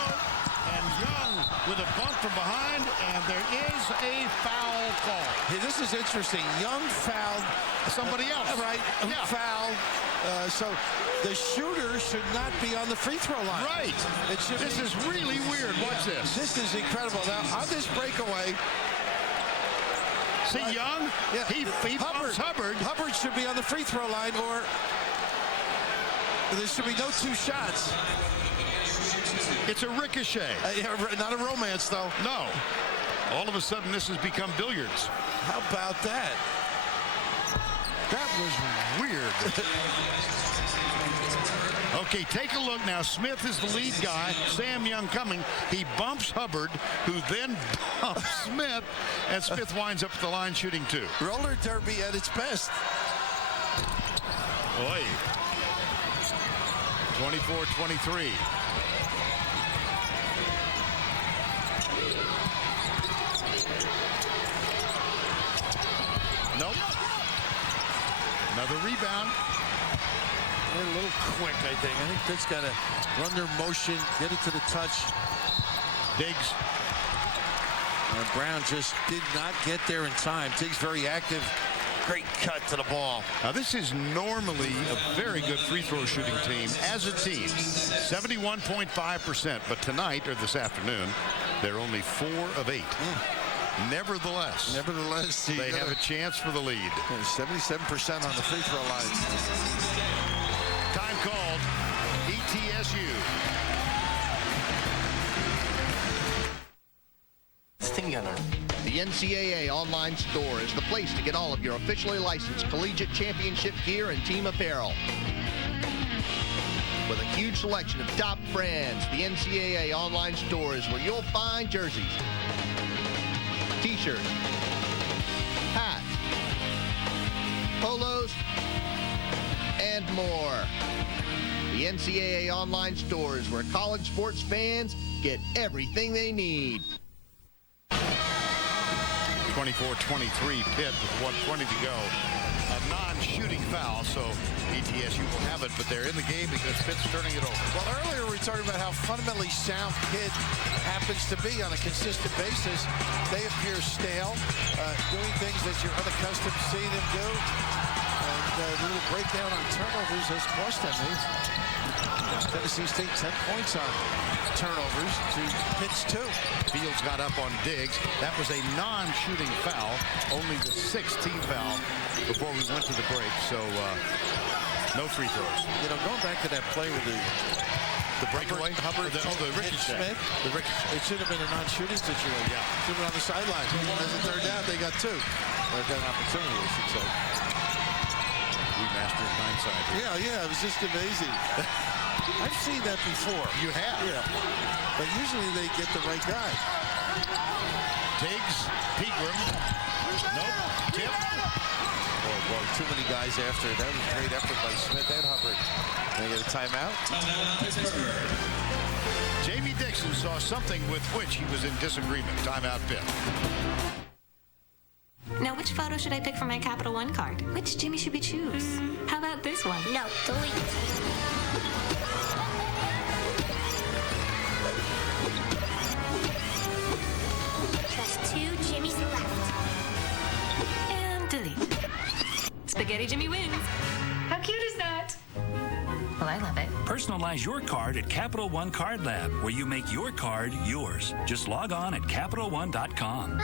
And Young with a bump from behind, and there is a foul call. Hey, this is interesting. Young fouled somebody else. Right, yeah. Fouled. So the shooter should not be on the free throw line. Right. This is really weird. Watch this. This is incredible. Now, on this breakaway, see Young? Yeah. He bumps Hubbard. Hubbard should be on the free throw line, or there should be no 2 shots. It's a ricochet. Not a romance, though. No. All of a sudden, this has become billiards. How about that? That was weird. Okay, take a look now. Smith is the lead guy. Sam Young coming. He bumps Hubbard, who then bumps Smith, and Smith winds up at the line shooting 2. Roller derby at its best. Oy. 24-23. Nope. Another rebound. They're a little quick, I think. I think Pitt's got to run their motion, get it to the touch. Diggs. And Brown just did not get there in time. Tiggs very active Great cut to the ball. Now, this is normally a very good free throw shooting team as a team, 71.5%. But tonight, or this afternoon, they're only 4 of 8. Nevertheless, they have a chance for the lead. 77% on the free throw line. Time called. ETSU. The NCAA online store is the place to get all of your officially licensed collegiate championship gear and team apparel. With a huge selection of top brands, the NCAA online store is where you'll find jerseys, t-shirts, hats, polos, and more. The NCAA online store is where college sports fans get everything they need. 24-23 Pitt with 1:20 to go. A non-shooting foul, so ETSU will have it, but they're in the game because Pitt's turning it over. Well, earlier we were talking about how fundamentally sound Pitt happens to be on a consistent basis. They appear stale, doing things that you're unaccustomed to seeing them do. And a little breakdown on turnovers has cost them. Tennessee State 10 points on turnovers to Pitt's 2. Fields got up on Diggs. That was a non-shooting foul, only the 6th team foul before we went to the break. So no free throws. You know, going back to that play with the breakaway, the ricochet. Smith, the ricochet. It should have been a non-shooting situation. Yeah, should have been on the sideline. As a third down, they got 2. Or got an opportunity, I should say. We mastered hindsight. Yeah, it was just amazing. I've seen that before. You have? Yeah. But usually they get the right guy. Diggs, Pegram. Nope. Tip. Boy, too many guys after. That was a great effort by Smith and Hubbard. They get a timeout. Jamie Dixon saw something with which he was in disagreement. Timeout Pitt. Now, which photo should I pick for my Capital One card? Which Jimmy should we choose? How about this one? No, delete. Just 2 Jimmys left. And delete. Spaghetti Jimmy wins. How cute is that? Well, I love it. Personalize your card at Capital One Card Lab, where you make your card yours. Just log on at CapitalOne.com.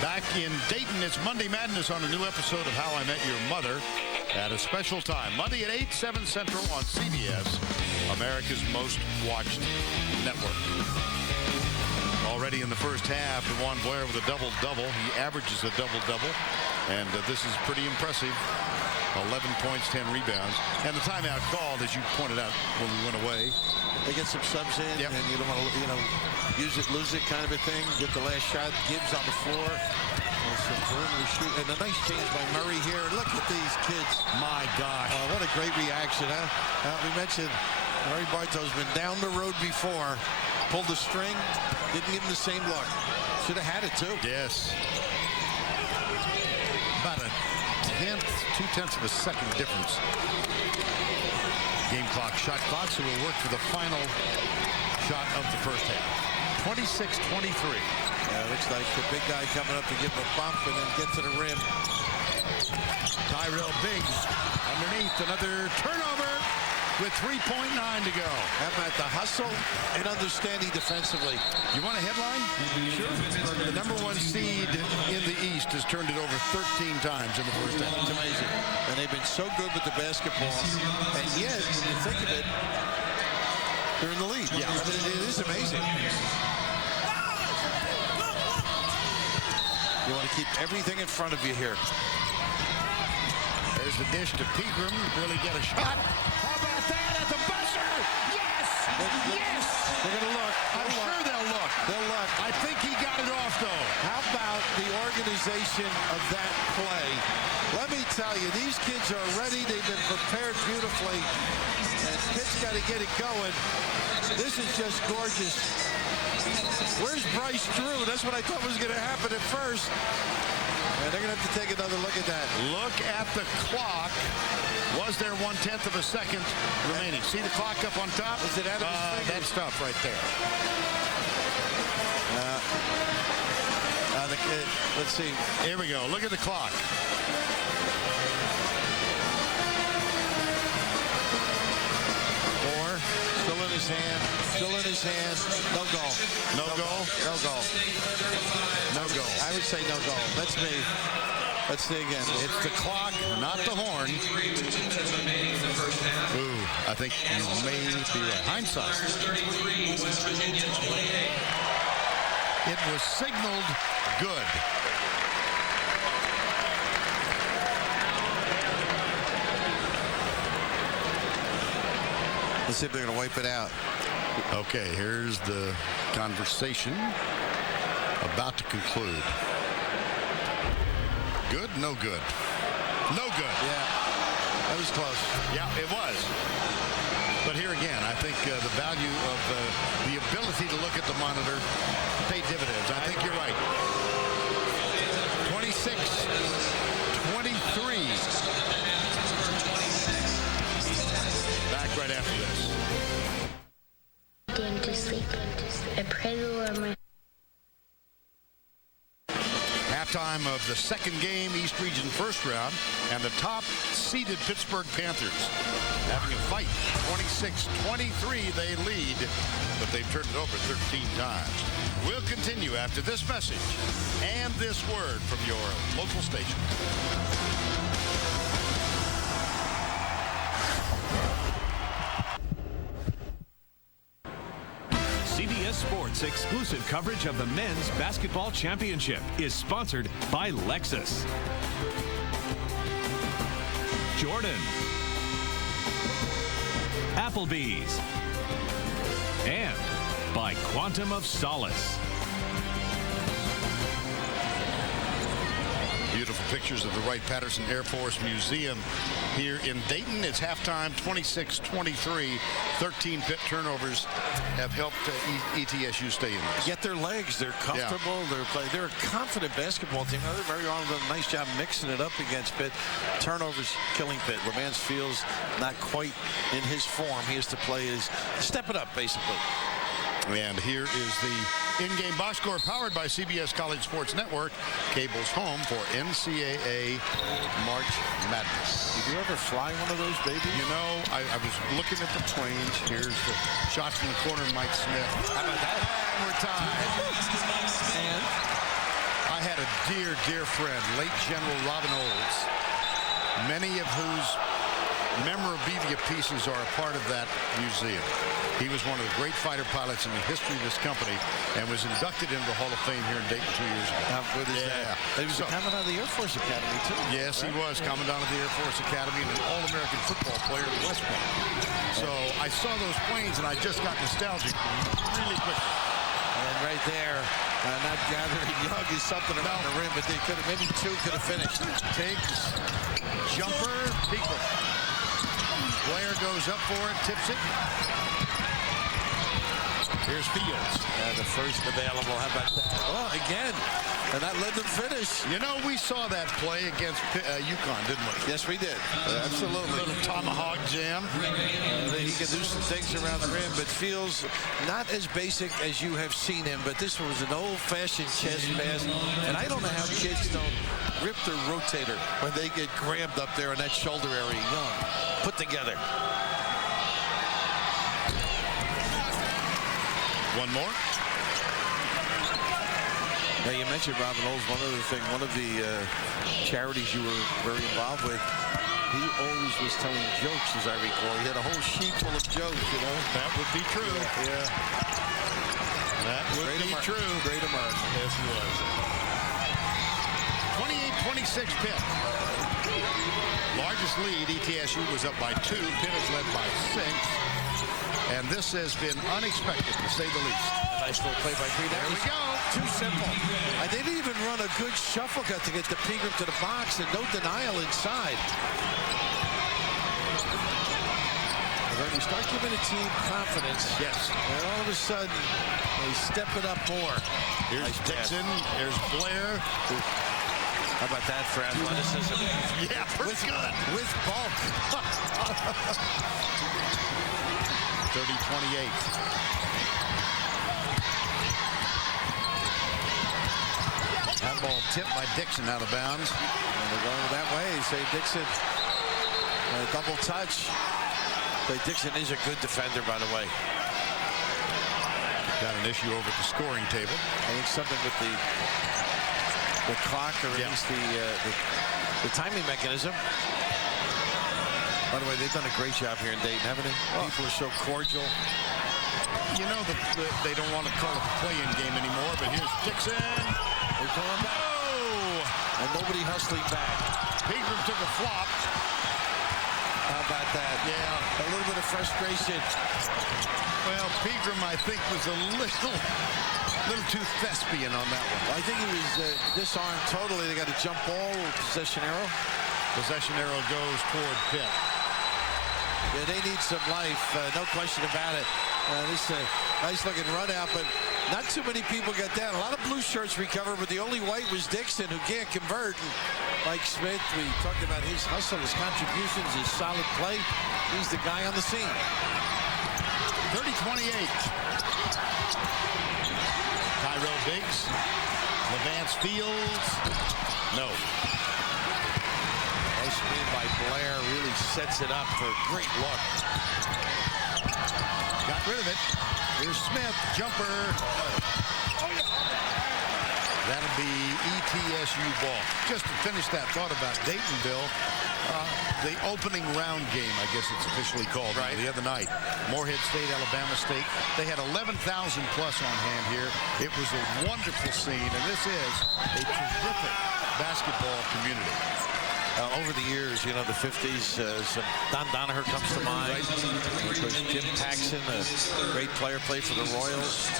Back in Dayton, it's Monday Madness on a new episode of How I Met Your Mother at a special time. Monday at 8, 7 Central on CBS, America's most watched network. Already in the first half, DeJuan Blair with a double-double. He averages a double-double, and this is pretty impressive. 11 points, 10 rebounds. And the timeout called, as you pointed out when we went away. They get some subs in, and you don't want to, use it, lose it kind of a thing. Get the last shot. Gibbs on the floor. And some perimeter shoot. And a nice change by Murray here. Look at these kids. My gosh. What a great reaction, huh? We mentioned Murray Bartow's been down the road before. Pulled the string. Didn't give him the same look. Should have had it, too. Yes. About a 2/10 of a second difference. Game clock, shot clock, so we'll work for the final shot of the first half. 26-23. Looks like the big guy coming up to give him a bump and then get to the rim. Tyrell Biggs underneath, another turnover with 3.9 to go. How about the hustle and understanding defensively? You want a headline? Sure. The number 1 seed in the East has turned it over 13 times in the first half. It's amazing. And they've been so good with the basketball. And yet, when you think of it, they're in the lead. Yeah. I mean, it is amazing. You want to keep everything in front of you here. There's the dish to Pegram. Really get a shot. How about that at the buzzer? Yes! Yes! They're going to look. I'm sure they'll look. They'll look. I think he got it off, though. How about the organization of that play? Let me tell you, these kids are ready. They've been prepared beautifully. And Pitt's got to get it going. This is just gorgeous. Where's Bryce Drew? That's what I thought was going to happen at first. And they're going to have to take another look at that. Look at the clock. Was there 1/10 of a second remaining? See the clock up on top? Is it out of his fingers? That stuff right there. let's see. Here we go. Look at the clock. Still in his hand. Still in his hand. No goal. No goal? No goal. No goal. I would say no goal. That's me. Let's see again. It's the clock, not the horn. Ooh, I think you may be right. Hindsight. It was signaled good. Let's see if they're going to wipe it out. Okay, here's the conversation about to conclude. Good? No good. No good. Yeah, that was close. Yeah, it was. But here again, I think the value of the ability to look at the monitor paid dividends. I think you're right. 26-23. Back right after this. Going to sleep. I pray the Lord my Halftime of the second game, East Region first round, and the top-seeded Pittsburgh Panthers having a fight. 26-23 they lead, but they've turned it over 13 times. We'll continue after this message and this word from your local station. CBS Sports exclusive coverage of the Men's Basketball Championship is sponsored by Lexus, Jordan, Applebee's, and by Quantum of Solace. Beautiful pictures of the Wright-Patterson Air Force Museum here in Dayton. It's halftime, 26-23. 13 Pitt turnovers have helped ETSU stay in this. Get their legs. They're comfortable. Yeah. They're a confident basketball team. They're very on a nice job mixing it up against Pitt. Turnovers killing Pitt. LeMans feels not quite in his form. He has to play step it up, basically. And here is the in-game box score powered by CBS College Sports Network, cable's home for NCAA March Madness. Did you ever fly one of those babies? You know, I was looking at the planes. Here's the shots from the corner, Mike Smith. How about that? And we're tied. And I had a dear, dear friend, late General Robin Olds, many of whose memorabilia pieces are a part of that museum. He was one of the great fighter pilots in the history of this company and was inducted into the Hall of Fame here in Dayton 2 years ago. How good is that? He was a Commandant of the Air Force Academy, too. Yes, right? He was Commandant of the Air Force Academy and an All-American football player at West Point. So I saw those planes and I just got nostalgic really quickly. And right there, not gathering Young is something around the rim, but they could have, maybe two could have finished. Takes, jumper, Pickle. Blair goes up for it, tips it. Here's Fields. The first available. How about that? Well, again, and that led them finish. You know, we saw that play against UConn, didn't we? Yes, we did. Absolutely. A little tomahawk jam. He can do some things around the rim, but feels not as basic as you have seen him. But this was an old-fashioned chest pass, and I don't know how kids don't rip their rotator when they get crammed up there in that shoulder area. Young, put together. One more. Now, you mentioned Robin Olds. One of the charities you were very involved with, he always was telling jokes, as I recall. He had a whole sheet full of jokes, you know. That would be true. Yeah. That would be true. Great American. Yes, he was. 28-26 Pitt. Largest lead, ETSU was up by 2. Pitt is led by 6. And this has been unexpected, to say the least. A nice little play by Green. There we go. Too simple. And they didn't even run a good shuffle cut to get the Pegram to the box, and no denial inside. And then you start giving a team confidence. Yes. And all of a sudden, they step it up more. Here's nice Dixon. There's Blair. How about that for athleticism? Yeah, pretty good. With bulk. 30-28. How ball tipped by Dixon out of bounds. And they're going that way. Say Dixon, double touch. But Dixon is a good defender, by the way. Got an issue over at the scoring table. I think something with the clock, or at least the timing mechanism. By the way, they've done a great job here in Dayton, haven't they? People are so cordial. You know, they don't want to call it a play-in game anymore, but here's Dixon. They're calling back. Oh! And nobody hustling back. Pegram took a flop. How about that? Yeah. A little bit of frustration. Well, Pegram, I think, was a little too thespian on that one. I think he was disarmed totally. They got a jump ball, possession arrow. Possession arrow goes toward Pitt. Yeah, they need some life, no question about it. This is a nice-looking run out, but not too many people got down. A lot of blue shirts recovered, but the only white was Dixon, who can't convert. And Mike Smith, we talked about his hustle, his contributions, his solid play. He's the guy on the scene. 30-28. Tyrell Biggs. Levance Fields. No. Nice screen by Blair. Really sets it up for a great look. Got rid of it. Here's Smith. Jumper. That'll be ETSU ball. Just to finish that thought about Daytonville, the opening round game, I guess it's officially called, right, the other night. Morehead State, Alabama State. They had 11,000 plus on hand here. It was a wonderful scene, and this is a terrific basketball community. Over the years, you know, the 50s, some Don Donaher comes to mind. Of course, Jim Paxson, a great player, played for the Royals.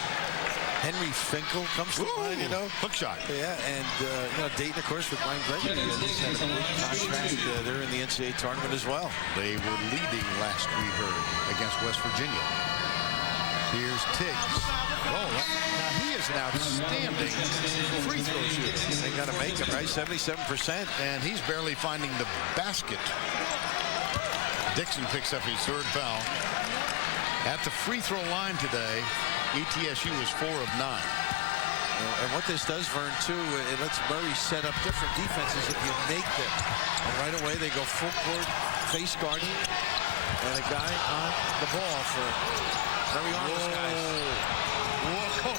Henry Finkel comes to mind, you know. Hook shot. Yeah, and, you know, Dayton, of course, with Ryan Gregory. He's had a big contract. They're in the NCAA tournament as well. They were leading last we heard against West Virginia. Here's Tiggs. Oh, now he is an outstanding free throw shooter. They got to make him, right? 77%. And he's barely finding the basket. Dixon picks up his third foul. At the free throw line today, ETSU is 4 of 9. And what this does, Vern, too, it lets Murray set up different defenses if you make them. And right away, they go full court, face guarding, and a guy on the ball for very honest guys. Whoa.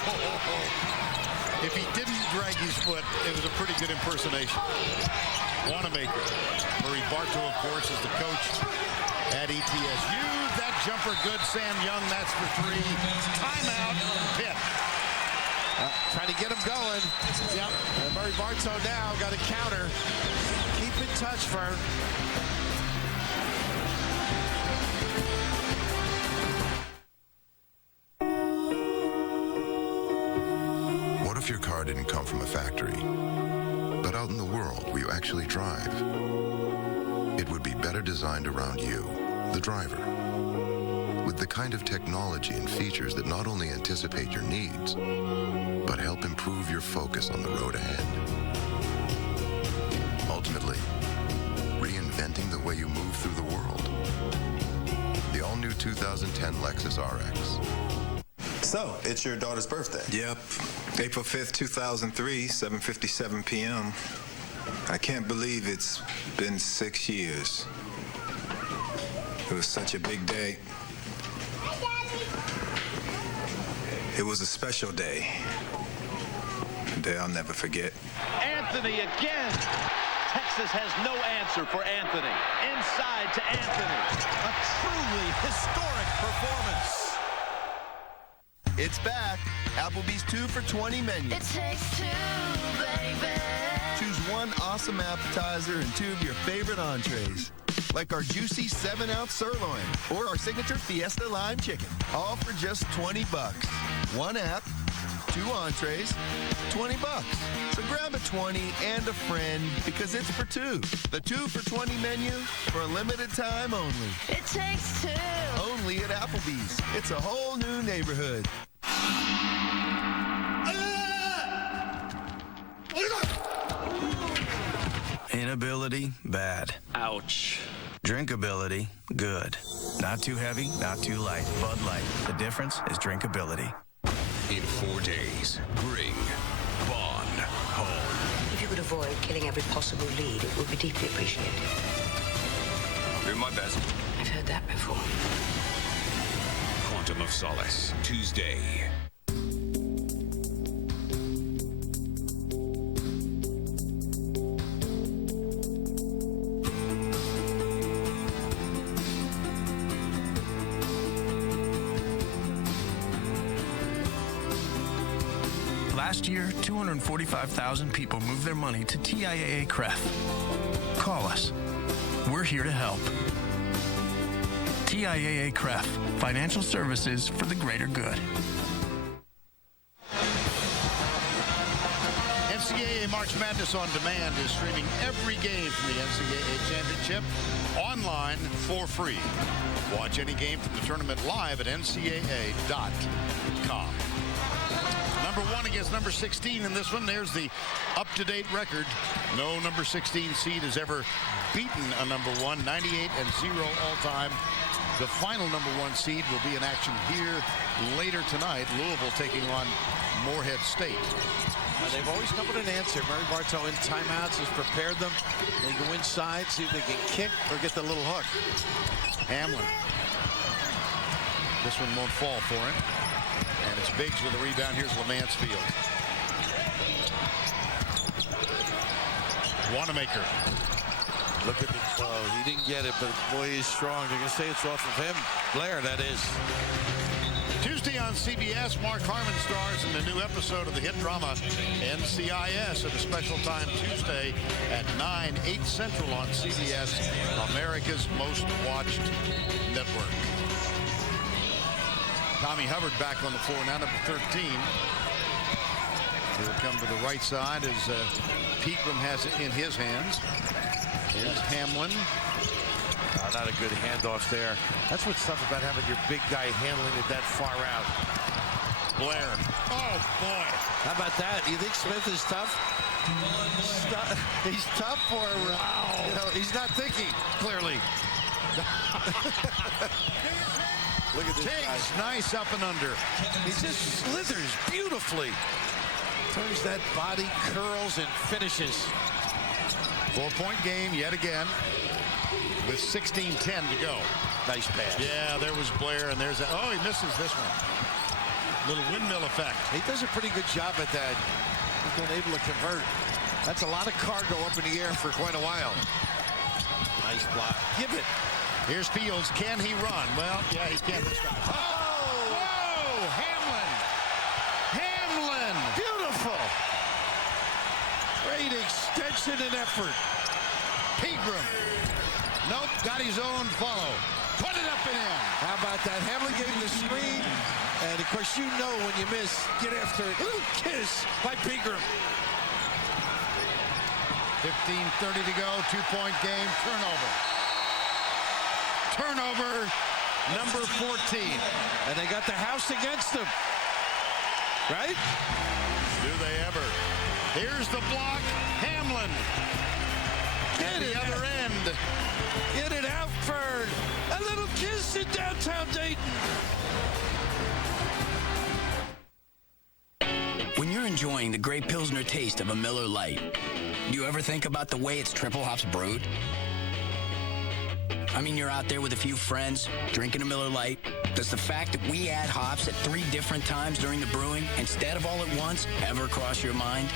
If he didn't drag his foot, it was a pretty good impersonation. Wanamaker. Murray Bartow, of course, is the coach at ETSU. That jumper good. Sam Young, that's for 3. Timeout, Pitt. Trying to get him going. Yep. And Murray Bartow now got a counter. Keep in touch, Vern. What if your car didn't come from a factory, but out in the world where you actually drive? It would be better designed around you, the driver, with the kind of technology and features that not only anticipate your needs, but help improve your focus on the road ahead. Ultimately, reinventing the way you move through the world. The all-new 2010 Lexus RX. So, it's your daughter's birthday. Yep. April 5th, 2003, 7:57 p.m. I can't believe it's been 6 years. It was such a big day. It was a special day. A day I'll never forget. Anthony again. Texas has no answer for Anthony. Inside to Anthony. A truly historic performance. It's back. Applebee's 2 for $20 menu. It takes 2, baby. Choose one awesome appetizer and 2 of your favorite entrees, like our juicy 7-ounce sirloin or our signature Fiesta Lime Chicken, all for just $20. One app, 2 entrees, $20. So grab a 20 and a friend because it's for 2. The 2 for $20 menu for a limited time only. It takes 2. Only at Applebee's. It's a whole new neighborhood. Inability, bad. Ouch. Drinkability, good. Not too heavy, not too light. Bud Light. The difference is drinkability. In 4 days, bring Bond home. could avoid killing every possible lead, it would be deeply appreciated. I'll do my best. I've heard that before. Quantum of Solace, Tuesday. Last year, 245,000 people moved their money to TIAA CREF. Call us. We're here to help. TIAA CREF, financial services for the greater good. NCAA March Madness on Demand is streaming every game from the NCAA Championship online for free. Watch any game from the tournament live at ncaa.com. Number 1 against number 16 in this one. There's the up-to-date record. No number 16 seed has ever beaten a number 1, 98-0 all-time. The final number 1 seed will be in action here later tonight. Louisville taking on Morehead State. They've always come with an answer. Murray Bartow in timeouts has prepared them. They go inside, see if they can kick or get the little hook. Hamlin. This one won't fall for him. And it's Biggs with a rebound. Here's Lemansfield. Wanamaker. Look at the he didn't get it, but boy, he's strong. They're going to say it's off of him. Blair, that is. Tuesday on CBS, Mark Harmon stars in the new episode of the hit drama NCIS at a special time Tuesday at 8 Central on CBS, America's most watched network. Tommy Hubbard back on the floor now, number 13. He'll come to the right side as Pegram has it in his hands. Here's Hamlin. Not a good handoff there. That's what's tough about having your big guy handling it that far out. Blair. Oh, boy. How about that? You think Smith is tough? He's tough for, you know, he's not thinking, clearly. Look at this Tiggs, guy. nice up and under. He just slithers beautifully. Turns that body, curls, and finishes. 4-point game yet again with 16:10 to go. Nice pass. Yeah, there was Blair, and there's oh, he misses this one. Little windmill effect. He does a pretty good job at that. He's been able to convert. That's a lot of cargo up in the air for quite a while. Nice block. Give it. Here's Fields. Can he run? Well, yeah, he can this time. Oh! Whoa! Hamlin! Hamlin! Beautiful! Great extension and effort. Pegram. Nope, got his own follow. Put it up and in. How about that? Hamlin gave him the screen. And, of course, you know when you miss, get after it. Little kiss by Pegram. 15:30 to go. 2-point game. Turnover. Turnover, number 14. And they got the house against them. Right? Do they ever? Here's the block. Hamlin. At the other end. Get it out, Ferd. A little kiss in downtown Dayton. When you're enjoying the great Pilsner taste of a Miller Lite, do you ever think about the way it's triple hops brewed? I mean, you're out there with a few friends, drinking a Miller Lite. Does the fact that we add hops at 3 different times during the brewing, instead of all at once, ever cross your mind?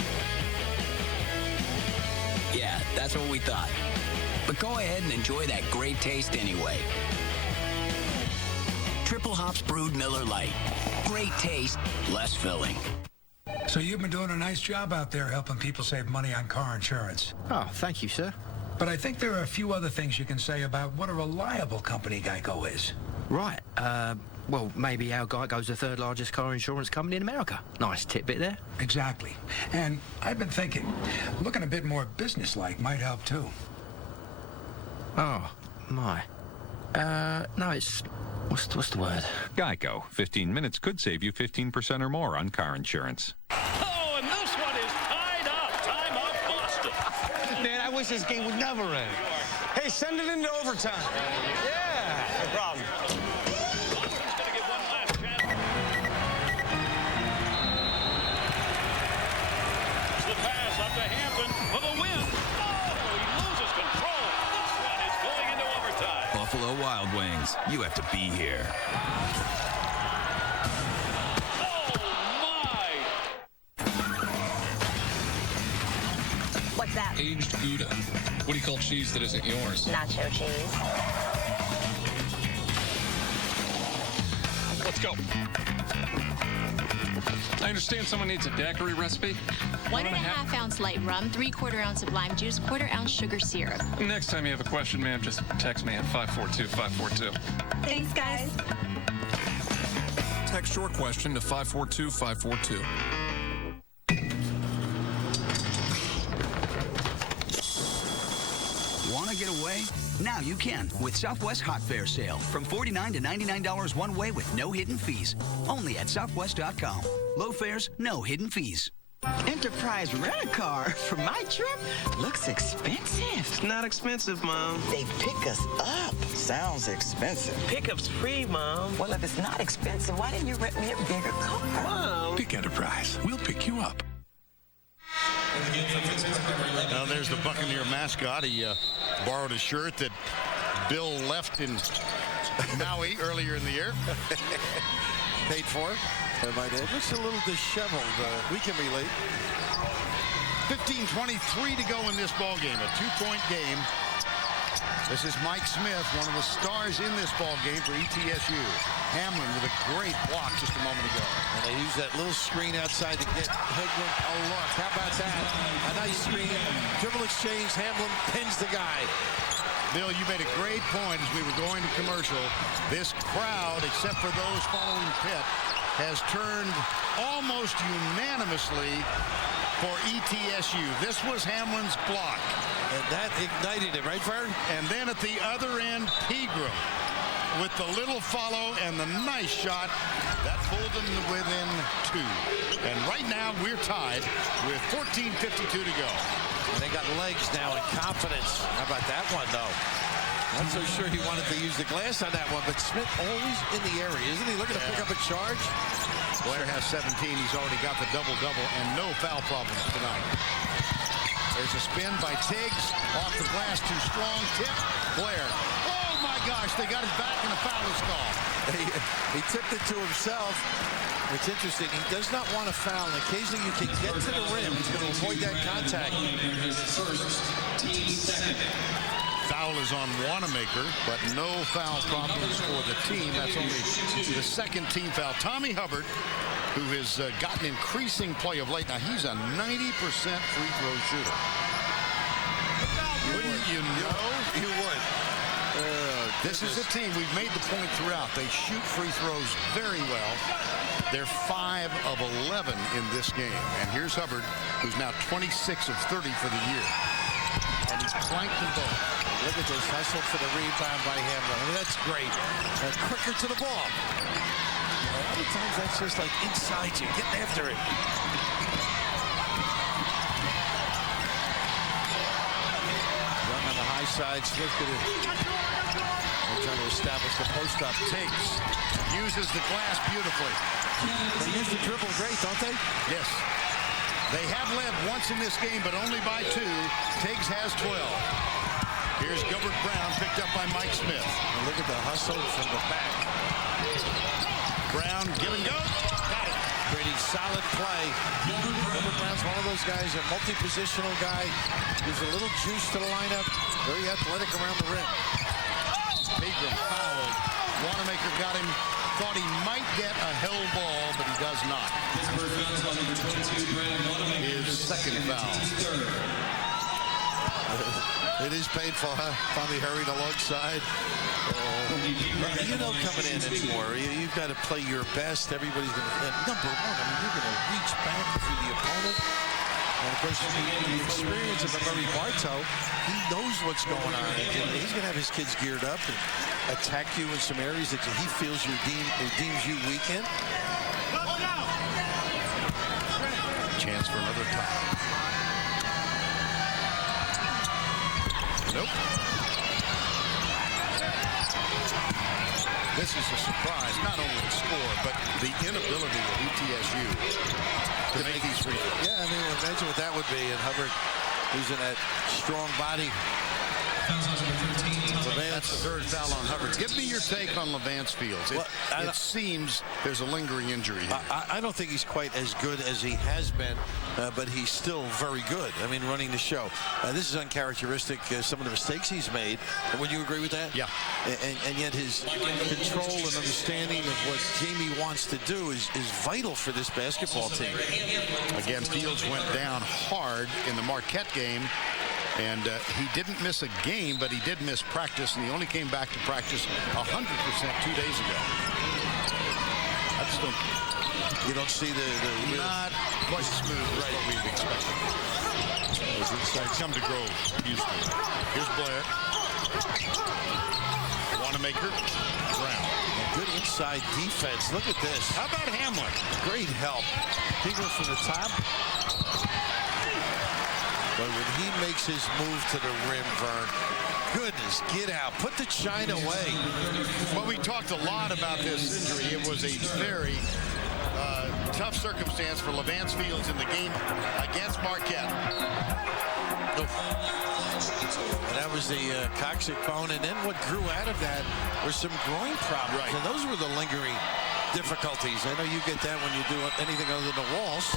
Yeah, that's what we thought. But go ahead and enjoy that great taste anyway. Triple hops brewed Miller Lite. Great taste, less filling. So you've been doing a nice job out there helping people save money on car insurance. Oh, thank you, sir. But I think there are a few other things you can say about what a reliable company Geico is. Right. Well, maybe our Geico's the 3rd largest car insurance company in America. Nice tidbit there. Exactly. And I've been thinking, looking a bit more business-like might help too. Oh, my. No, it's... What's the word? Geico. 15 minutes could save you 15% or more on car insurance. Oh, and this one is tied up. Time out, Boston. Man, I wish this game would never end. Hey, send it into overtime. Yeah, no problem. The pass up to Hampton. Buffalo Wild Wings. You have to be here. What's that? Aged Gouda. What do you call cheese that isn't yours? Nacho cheese. Let's go. I understand someone needs a daiquiri recipe. 1.5 ounce light rum, 3/4 ounce of lime juice, 1/4 ounce sugar syrup. Next time you have a question, ma'am, just text me at 542-542. Thanks, guys. Text your question to 542-542. Want to get away? Now you can with Southwest Hot Fare Sale. From $49 to $99 one way with no hidden fees. Only at Southwest.com. Low fares, no hidden fees. Enterprise rent-a-car for my trip looks expensive. It's not expensive, Mom. They pick us up. Sounds expensive. Pickup's free, Mom. Well, if it's not expensive, why didn't you rent me a bigger car? Mom. Pick Enterprise. We'll pick you up. Now there's the Buccaneer mascot. He borrowed a shirt that Bill left in Maui earlier in the year. Paid for. It looks a little disheveled. We can relate. 15:23 to go in this ball game. A 2-point game. This is Mike Smith, one of the stars in this ball game for ETSU. Hamlin with a great block just a moment ago. And they use that little screen outside to get Higman. Oh, look, how about that? A nice screen. Dribble exchange. Hamlin pins the guy. Bill, you made a great point as we were going to commercial. This crowd, except for those following Pitt, has turned almost unanimously for ETSU. This was Hamlin's block. And that ignited it, right, Vern? And then at the other end, Pegram with the little follow and the nice shot. That pulled them within 2. And right now, we're tied with 14:52 to go. And they got legs now and confidence. How about that one, though? Not so sure he wanted to use the glass on that one, but Smith always in the area. Isn't he looking to pick up a charge? Blair has 17. He's already got the double-double and no foul problems tonight. There's a spin by Tiggs. Off the glass, too strong. Tip. Blair. Oh, my gosh. They got it back and a foul is called. He tipped it to himself. It's interesting. He does not want to foul. And occasionally you can get to the rim. He's going to avoid that contact. Foul is on Wanamaker, but no foul problems for the team. That's only the second team foul. Tommy Hubbard, who has gotten increasing play of late. Now, he's a 90% free throw shooter. Wouldn't you know? You would. This is a team, we've made the point throughout. They shoot free throws very well. They're 5 of 11 in this game. And here's Hubbard, who's now 26 of 30 for the year. And he's clanked them both. Look at this hustle for the rebound by Hamlin. I mean, that's great. Quicker to the ball. A lot of times that's just like inside you, getting after it. Run on the high side. Smith could have. They're trying to establish the post-up. Tiggs uses the glass beautifully. They use the dribble great, don't they? Yes. They have led once in this game, but only by 2. Tiggs has 12. Here's Gilbert Brown, picked up by Mike Smith. And look at the hustle from the back. Brown, give and go. Got it. Pretty solid play. Gilbert Brown's one of those guys, a multi-positional guy. Gives a little juice to the lineup. Very athletic around the rim. Pegram fouled. Wanamaker got him. Thought he might get a held ball, but he does not. His second foul. It is painful, huh? Finally hurried alongside. You know coming in anymore, you've got to play your best. Everybody's going to, number one, I mean, you're going to reach back for the opponent. And, of course, the experience of Murray Bartow, he knows what's going on. And he's going to have his kids geared up and attack you in some areas that he feels deems you weak in. Chance for another tie. Nope. This is a surprise, not only the score, but the inability of ETSU to make these free throws. Yeah, I mean, imagine what that would be. And Hubbard using that strong body. That's That's the third foul on Hubbard. Give me your take on Levance Fields. It seems there's a lingering injury here. I don't think he's quite as good as he has been, but he's still very good. I mean, running the show. This is uncharacteristic, some of the mistakes he's made. Would you agree with that? Yeah. And yet his control and understanding of what Jamie wants to do is vital for this basketball team. Again, Fields went down hard in the Marquette game. And he didn't miss a game, but he did miss practice, and he only came back to practice 100% 2 days ago. I just don't. You don't see the not quite smooth as what we've expected. Come to Grove, Houston. Here's Blair. Wanamaker. Brown. Good inside defense. Look at this. How about Hamlin? Great help. He went from the top. But when he makes his move to the rim, Vern, goodness, get out. Put the shine away. Well, we talked a lot about this injury. It was a very tough circumstance for Levance Fields in the game against Marquette. And that was the coccyx bone. And then what grew out of that were some groin problems. Right. And those were the lingering difficulties. I know you get that when you do anything other than the waltz.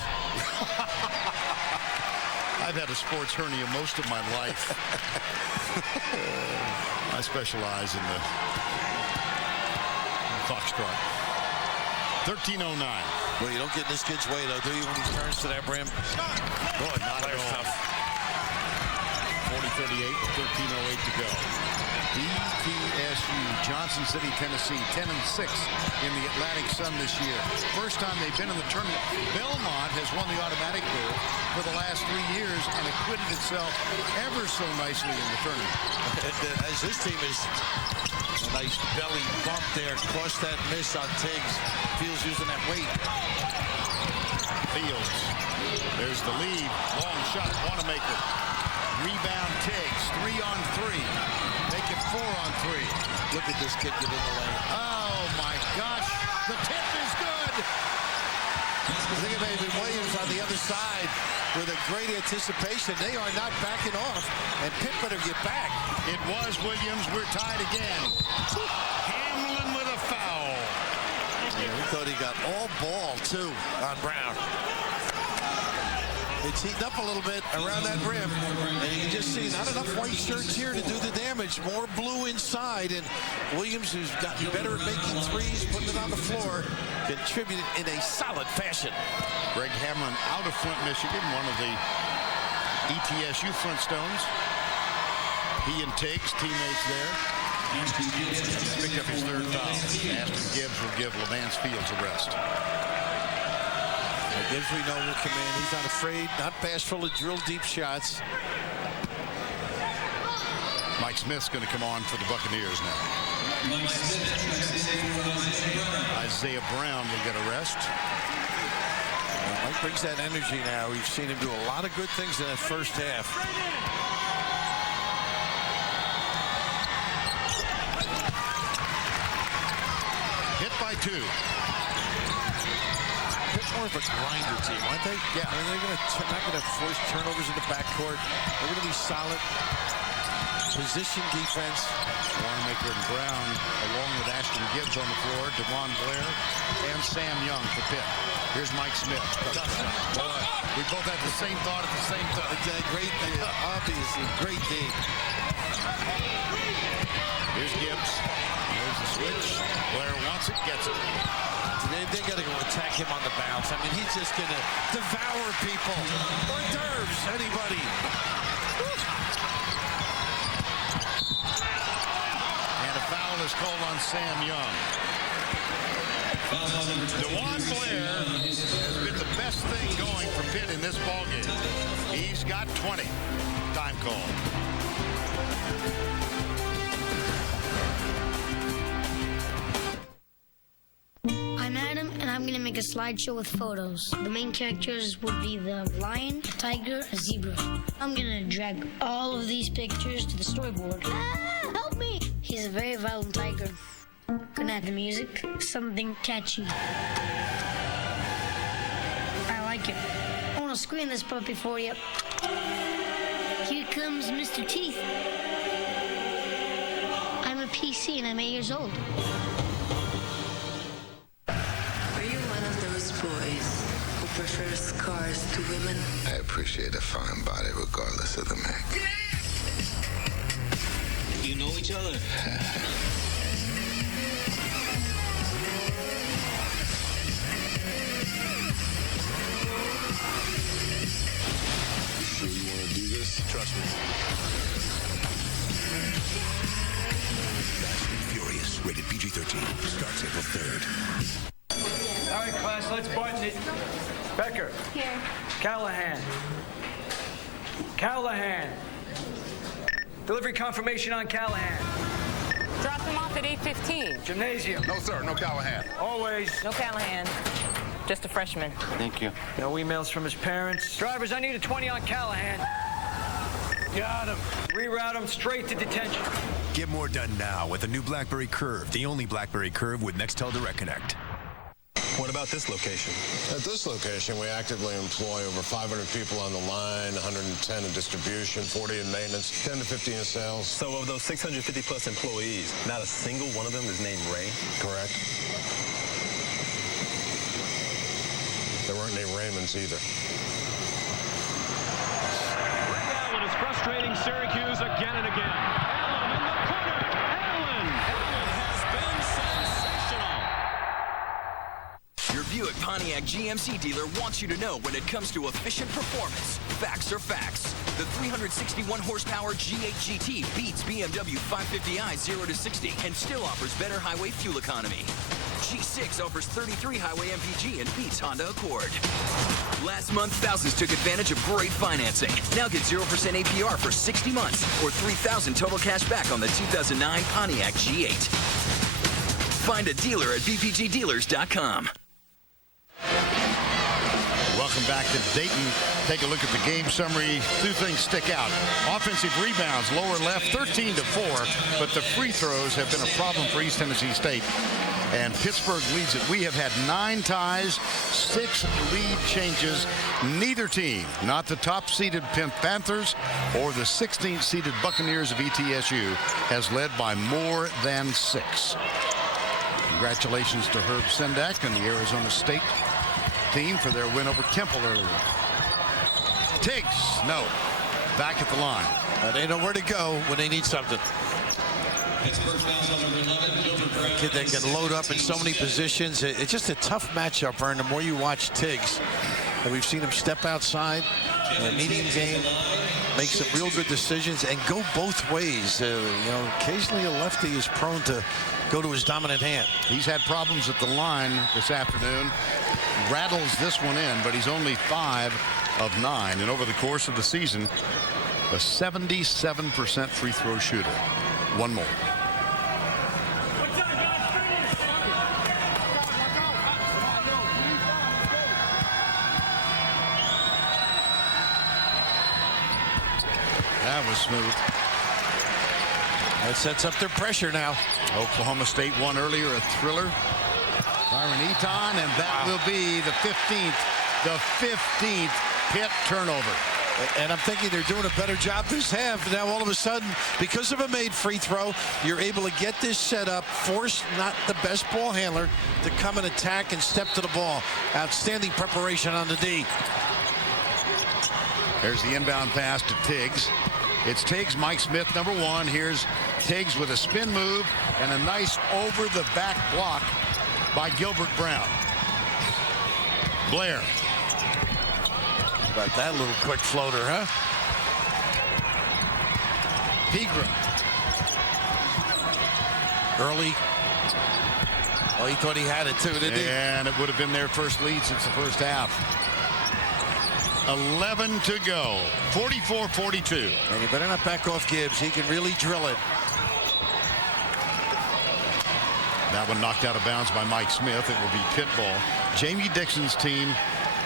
I've had a sports hernia most of my life. I specialize in the foxtrot. 13:09. Well, you don't get in this kid's way, though, do you, when he turns to that rim? Boy, not at all. 40-38 with 13:08 to go. BTSU, Johnson City, Tennessee, 10-6 in the Atlantic Sun this year. First time they've been in the tournament. Belmont has won the automatic berth for the last 3 years and acquitted itself ever so nicely in the tournament. As this team is a nice belly bump there, cross that miss on Tiggs. Fields using that weight. Fields. There's the lead. Long shot. Wanamaker. Rebound Tiggs. 3-on-3. Make it 4-on-3. Look at this kid get in the lane. Oh, my gosh. The tip is good. Think of David Williams on the other side with a great anticipation. They are not backing off, and Pitt better get back. It was Williams. We're tied again. Hamlin with a foul. Yeah, we thought he got all ball, too, on Brown. It's heating up a little bit around that rim, and you can just see not enough white shirts here to do the damage. More blue inside, and Williams, who's gotten better at making threes, putting it on the floor, contributed in a solid fashion. Greg Hamlin out of Flint, Michigan, one of the ETSU Flintstones. He and Tiggs, teammates there. Picked up his third foul. Ashton Gibbs will give Levance Fields a rest. Gibbs, we know, will come in. He's not afraid, not bashful to drill deep shots. Mike Smith's going to come on for the Buccaneers now. Isaiah Brown will get a rest. Mike brings that energy now. We've seen him do a lot of good things in that first half. Hit by 2. More of a grinder team, aren't they? Yeah. I mean, they're not going to force turnovers in the backcourt. They're going to be solid. Position defense. Wanamaker and Brown, along with Ashton Gibbs on the floor, DeVon Blair, and Sam Young for Pitt. Here's Mike Smith. Boy, we both had the same thought at the same time. Great D, obviously, great D. Here's Gibbs. There's the switch. Blair wants it, gets it. They got to go attack him on the bounce. I mean, he's just going to devour people. Hors d'oeuvres, anybody. And a foul is called on Sam Young. DeVon Blair has been the best thing going for Pitt in this ballgame. He's got 20. Time call. I'm Adam, and I'm going to make a slideshow with photos. The main characters would be the lion, tiger, and zebra. I'm going to drag all of these pictures to the storyboard. Ah, help me! He's a very violent tiger. Gonna add the music, something catchy. I like it. I want to screen this puppy for you. Here comes Mr. Teeth. I'm a PC and I'm 8 years old. Are you one of those boys who prefers cars to women? I appreciate a fine body regardless of the make. You know each other? You sure you want to do this? Trust me. Fast and Furious, rated PG-13, starts April 3rd. All right, class, let's button it. Becker. Here. Callahan. Callahan. Delivery confirmation on Callahan. Drop him off at 8:15. Gymnasium. No, sir. No Callahan. Always. No Callahan. Just a freshman. Thank you. No emails from his parents. Drivers, I need a 20 on Callahan. Got him. Reroute him straight to detention. Get more done now with the new BlackBerry Curve, the only BlackBerry Curve with Nextel Direct Connect. What about this location? At this location, we actively employ over 500 people on the line, 110 in distribution, 40 in maintenance, 10 to 15 in sales. So of those 650 plus employees, not a single one of them is named Ray? Correct. There weren't any Raymonds either. Allen is frustrating Syracuse again and again. Allen in the corner. Allen has been sensational. Your Buick Pontiac GMC dealer wants you to know when it comes to efficient performance, facts are facts. The 361 horsepower G8 GT beats BMW 550i 0 to 60 and still offers better highway fuel economy. G6 offers 33 highway MPG and beats Honda Accord. Last month, thousands took advantage of great financing. Now get 0% APR for 60 months or $3,000 total cash back on the 2009 Pontiac G8. Find a dealer at vpgdealers.com. Welcome back to Dayton. Take a look at the game summary. Two things stick out. Offensive rebounds, lower left, 13-4, but the free throws have been a problem for East Tennessee State. And Pittsburgh leads it. We have had 9 ties, 6 lead changes. Neither team, not the top-seeded Panthers or the 16th-seeded Buccaneers of ETSU, has led by more than 6. Congratulations to Herb Sendak and the Arizona State team for their win over Temple earlier. Tiggs, no. Back at the line. They know where to go when they need something. A kid that can load up in so many positions. It's just a tough matchup, Vern. The more you watch Tiggs, and we've seen him step outside in a medium game, make some real good decisions, and go both ways. Occasionally a lefty is prone to go to his dominant hand. He's had problems at the line this afternoon. Rattles this one in, but he's only 5 of 9. And over the course of the season, a 77% free throw shooter. One more. That was smooth. That sets up their pressure now. Oklahoma State won earlier, a thriller. Byron Eaton, and that will be the 15th Pitt turnover. And I'm thinking they're doing a better job this half. Now all of a sudden, because of a made free throw, you're able to get this set up, force not the best ball handler to come and attack and step to the ball. Outstanding preparation on the D. There's the inbound pass to Tiggs. It's Tiggs, Mike Smith, number 1. Here's Tiggs with a spin move and a nice over-the-back block by Gilbert Brown. Blair. About that little quick floater, huh? Pegram. Early. Oh, he thought he had it too, didn't he? And it would have been their first lead since the first half. 11 to go. 44-42. And you better not back off Gibbs. He can really drill it. That one knocked out of bounds by Mike Smith. It will be Pitt ball. Jamie Dixon's team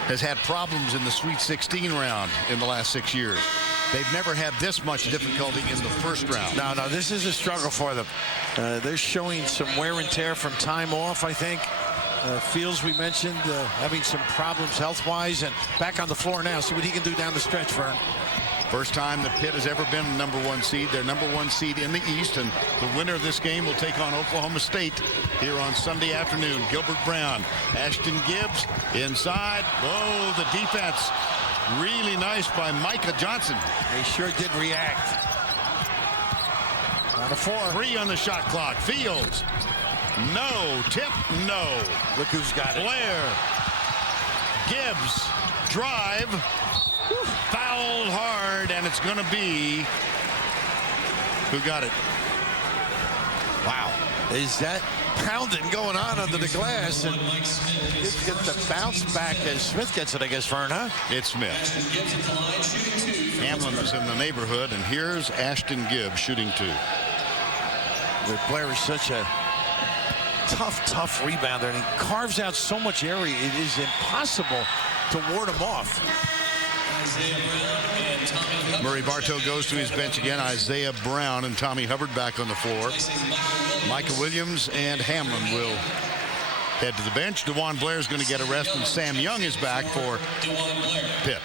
has had problems in the Sweet 16 round in the last 6 years. They've never had this much difficulty in the first round. No, this is a struggle for them. They're showing some wear and tear from time off, I think. Fields, we mentioned, having some problems health-wise, and back on the floor now. See what he can do down the stretch, Vern. First time that Pitt has ever been the number 1 seed. They're number 1 seed in the East, and the winner of this game will take on Oklahoma State here on Sunday afternoon. Gilbert Brown, Ashton Gibbs inside. Oh, the defense. Really nice by Micah Johnson. He sure did react. On the 4. 3 on the shot clock. Fields. No. Tip. No. Look who's got it. Blair. Gibbs. Drive. Fouled hard, and it's going to be who got it? Wow. Is that pounding going on under the glass? And just get the bounce back as Smith gets it, I guess, Vern, huh? It's Smith. Hamlin is in the neighborhood, and here's Ashton Gibbs shooting 2. Blair is such a tough rebounder, and he carves out so much area. It is impossible to ward him off. Murray Bartow goes to his bench again. Isaiah Brown and Tommy Hubbard back on the floor. Micah Williams and Hamlin will head to the bench. DeJuan Blair is going to get a rest, and Sam Young is back for Pitt.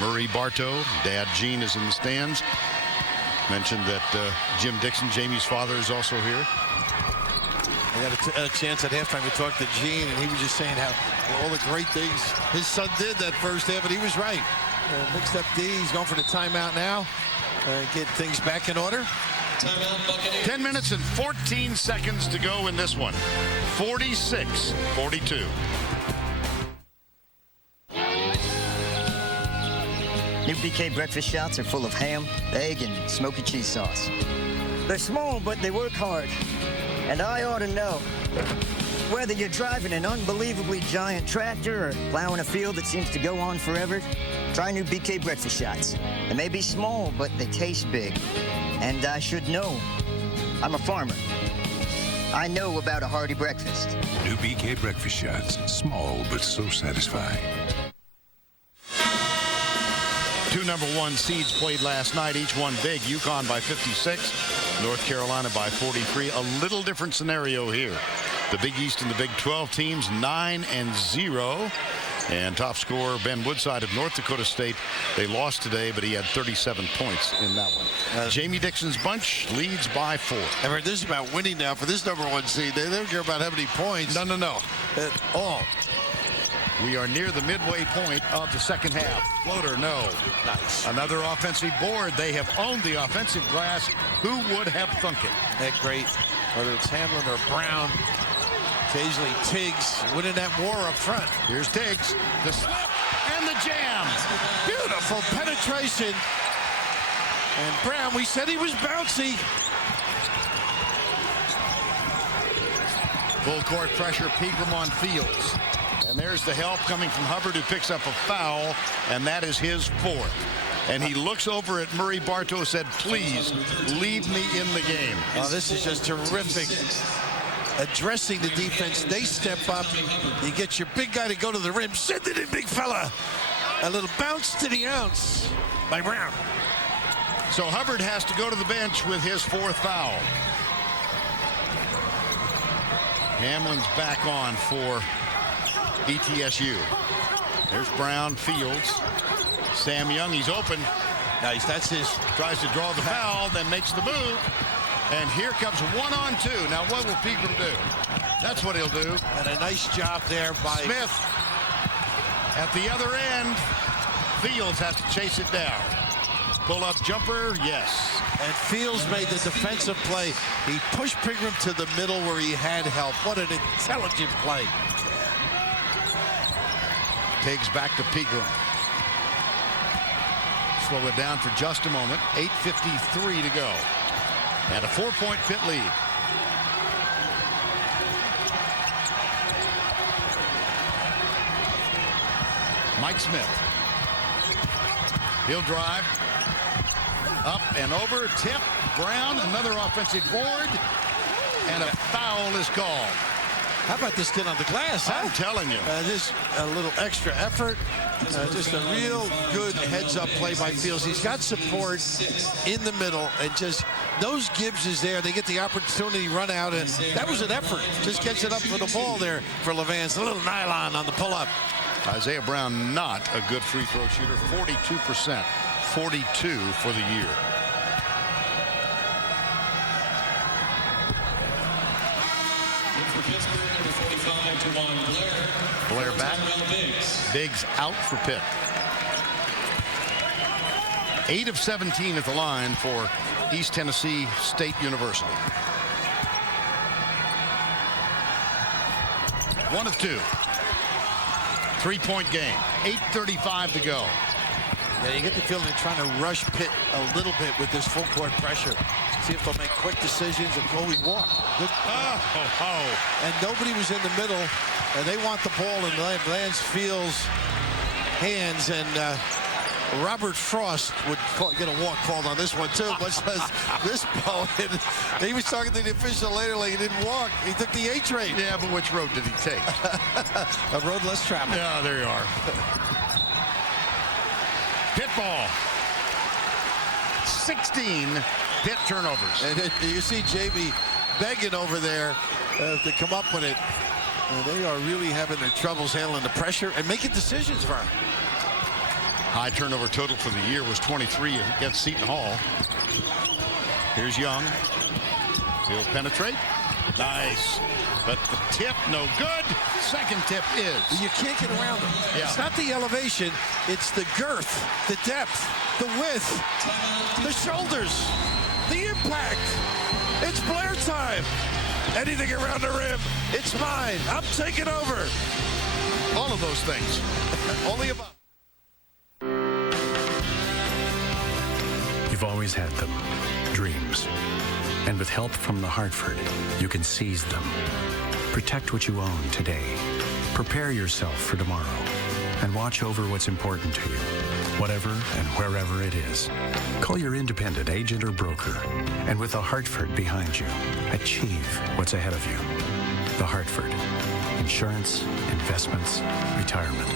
Murray Bartow, Dad Gene is in the stands. Mentioned that Jim Dixon, Jamie's father, is also here. I got a chance at halftime to talk to Gene, and he was just saying how all the great things his son did that first half, and he was right. Mixed up D. He's going for the timeout now. Get things back in order. 10 minutes and 14 seconds to go in this one. 46-42. New BK breakfast shots are full of ham, egg, and smoky cheese sauce. They're small, but they work hard. And I ought to know. Whether you're driving an unbelievably giant tractor or plowing a field that seems to go on forever, try new BK breakfast shots. They may be small, but they taste big. And I should know. I'm a farmer. I know about a hearty breakfast. New BK breakfast shots. Small, but so satisfying. 2 number 1 seeds played last night, each one big. UConn by 56, North Carolina by 43. A little different scenario here. The Big East and the Big 12 teams 9-0. And top scorer Ben Woodside of North Dakota State. They lost today, but he had 37 points in that one. Jamie Dixon's bunch leads by 4. I mean, this is about winning now for this number 1 seed. They don't care about how many points. No. At all. We are near the midway point of the second half. Floater, no. Nice. Another offensive board. They have owned the offensive glass. Who would have thunk it? That great, whether it's Hamlin or Brown. Occasionally Tiggs winning that war up front. Here's Tiggs. The slip and the jam. Beautiful penetration. And Brown, we said he was bouncy. Full court pressure, Pegram on Fields. And there's the help coming from Hubbard, who picks up a foul, and that is his 4th. And he looks over at Murray Bartow, said, please leave me in the game. Oh, this is just terrific. Addressing the defense, they step up. You get your big guy to go to the rim. Send it in, big fella. A little bounce to the ounce by Brown. So Hubbard has to go to the bench with his 4th foul. Hamlin's back on for ETSU. There's Brown, Fields. Sam Young, he's open. Nice, that's his. Tries to draw the foul, then makes the move. And here comes 1-on-2. Now what will Pegram do? That's what he'll do. And a nice job there by Smith. At the other end, Fields has to chase it down. Pull-up jumper, yes. And Fields made the defensive play. He pushed Pegram to the middle where he had help. What an intelligent play. Tiggs back to Pegram. Slow it down for just a moment. 8:53 to go. And a 4-point Pitt lead. Mike Smith. He'll drive. Up and over. Tip. Brown. Another offensive board. And a foul is called. How about this kid on the glass, huh? I'm telling you. Just a little extra effort. Just a real good heads-up play by Fields. He's got support in the middle, and just those Gibbs is there. They get the opportunity to run out, and that was an effort. Just gets it up for the ball there for Levance. A little nylon on the pull-up. Isaiah Brown, not a good free throw shooter. 42%. 42 for the year. Blair back. Biggs out for Pitt. 8 of 17 at the line for East Tennessee State University. 1 of 2. 3-point game. 8:35 to go. Yeah, you get the feeling they're trying to rush Pitt a little bit with this full court pressure. See if they'll make quick decisions and go we walk. And nobody was in the middle. And they want the ball in Lance Field's hands. And Robert Frost would get a walk called on this one, too. Much less this ball. He was talking to the official later like he didn't walk. He took the A train. Yeah, but which road did he take? A road less traveled. Yeah, there you are. Pitt ball. 16 Pitt turnovers. And you see Jamie begging over there to come up with it. And they are really having their troubles handling the pressure and making decisions, Vern. High turnover total for the year was 23 against Seton Hall. Here's Young. He'll penetrate. Nice. But the tip, no good. Second tip is. You can't get around them. Yeah. It's not the elevation. It's the girth, the depth, the width, the shoulders, the impact. It's Blair time. Anything around the rim, it's mine. I'm taking over. All of those things. Only about. You've always had them. Dreams. And with help from the Hartford, you can seize them. Protect what you own today. Prepare yourself for tomorrow. And watch over what's important to you, whatever and wherever it is. Call your independent agent or broker. And with the Hartford behind you, achieve what's ahead of you. The Hartford. Insurance, investments, retirement.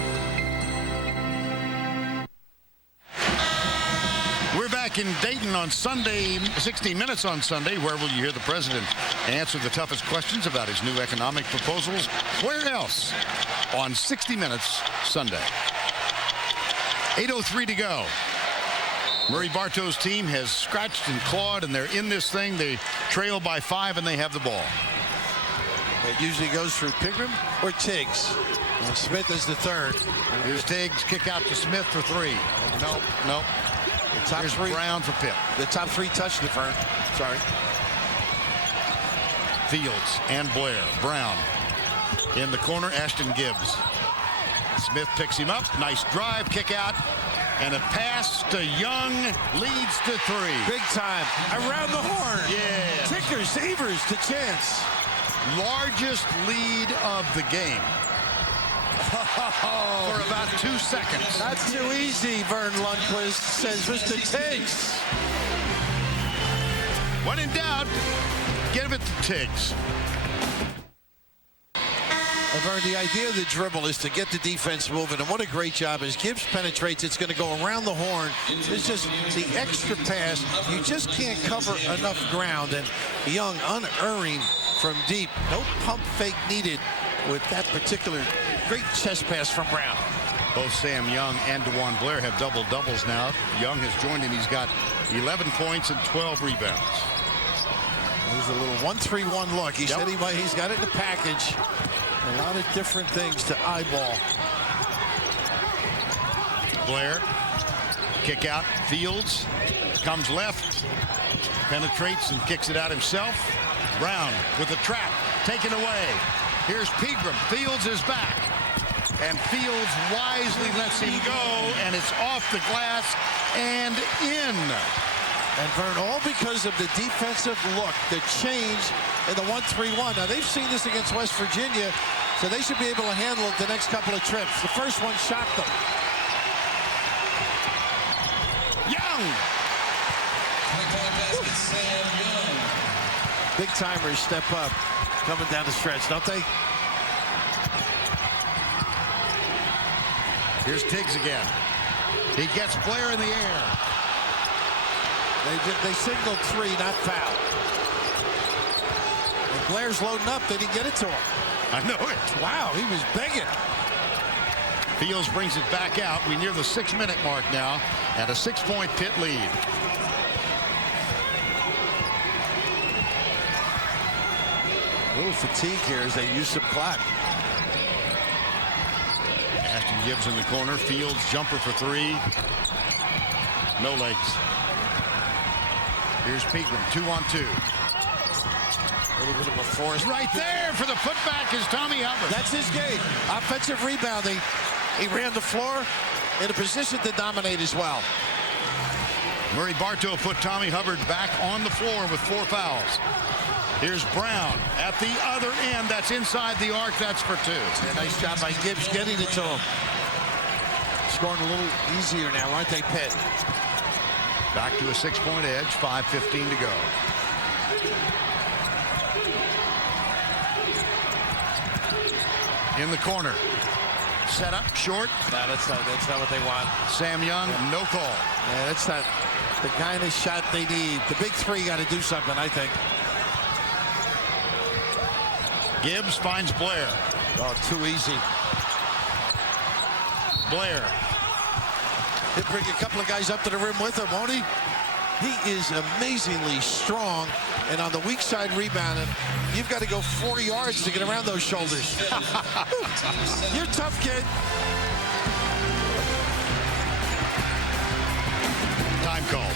We're back in Dayton on Sunday, 60 Minutes on Sunday. Where will you hear the president answer the toughest questions about his new economic proposals? Where else? On 60 Minutes Sunday. 8:03 to go. Murray Bartow's team has scratched and clawed, and they're in this thing. They trail by 5, and they have the ball. It usually goes through Pigram or Tiggs. And Smith is the third. Here's Tiggs. Kick out to Smith for 3. Nope. The top Here's three. Brown for Pitt. The top 3 touched it, Vern. Sorry. Fields and Blair. Brown in the corner. Ashton Gibbs. Smith picks him up. Nice drive. Kick out. And a pass to Young leads to 3. Big time. Around the horn. Yeah. Ticker, Savers to Chance. Largest lead of the game. For about 2 seconds. Not too easy, Vern Lundquist, says Mr. Tiggs. When in doubt, give it to Tiggs. Vern, the idea of the dribble is to get the defense moving, and what a great job as Gibbs penetrates. It's going to go around the horn. It's just the extra pass. You just can't cover enough ground, and Young unerring from deep. No pump fake needed with that particular great chest pass from Brown. Both Sam Young and DeJuan Blair have double-doubles now. Young has joined him. He's got 11 points and 12 rebounds. There's a little 1-3-1 look. He said he's got it in the package. A lot of different things to eyeball. Blair, kick out. Fields comes left, penetrates and kicks it out himself. Brown with the trap, taken away. Here's Pigram. Fields is back. And Fields wisely lets him go, and it's off the glass and in. And Vern, all because of the defensive look, the change in the 1-3-1. Now, they've seen this against West Virginia, so they should be able to handle it the next couple of trips. The first one shocked them. Young! Big timers step up, coming down the stretch, don't they? Here's Tiggs again. He gets Blair in the air. They signaled 3, not foul. And Blair's loading up. They didn't get it to him. I know it. Wow, he was begging. Fields brings it back out. We near the 6-minute mark now at a 6-point Pitt lead. A little fatigue here as they use some clock. Ashton Gibbs in the corner. Fields jumper for 3. No legs. Here's Pegram, 2-on-2. A little bit of a force. Right there for the putback is Tommy Hubbard. That's his game. Offensive rebounding. He ran the floor in a position to dominate as well. Murray Bartow put Tommy Hubbard back on the floor with 4 fouls. Here's Brown at the other end. That's inside the arc. That's for 2. A nice job by Gibbs getting it to him. Scoring a little easier now, aren't they, Pitt? Back to a 6-point edge. 5:15 to go. In the corner. Set up short. No, that's not what they want. Sam Young, no call. Yeah, that's not the kind of shot they need. The big 3 got to do something, I think. Gibbs finds Blair. Oh, too easy. Blair. He'll bring a couple of guys up to the rim with him, won't he? He is amazingly strong. And on the weak side rebounding, you've got to go 4 yards to get around those shoulders. You're tough, kid. Time call.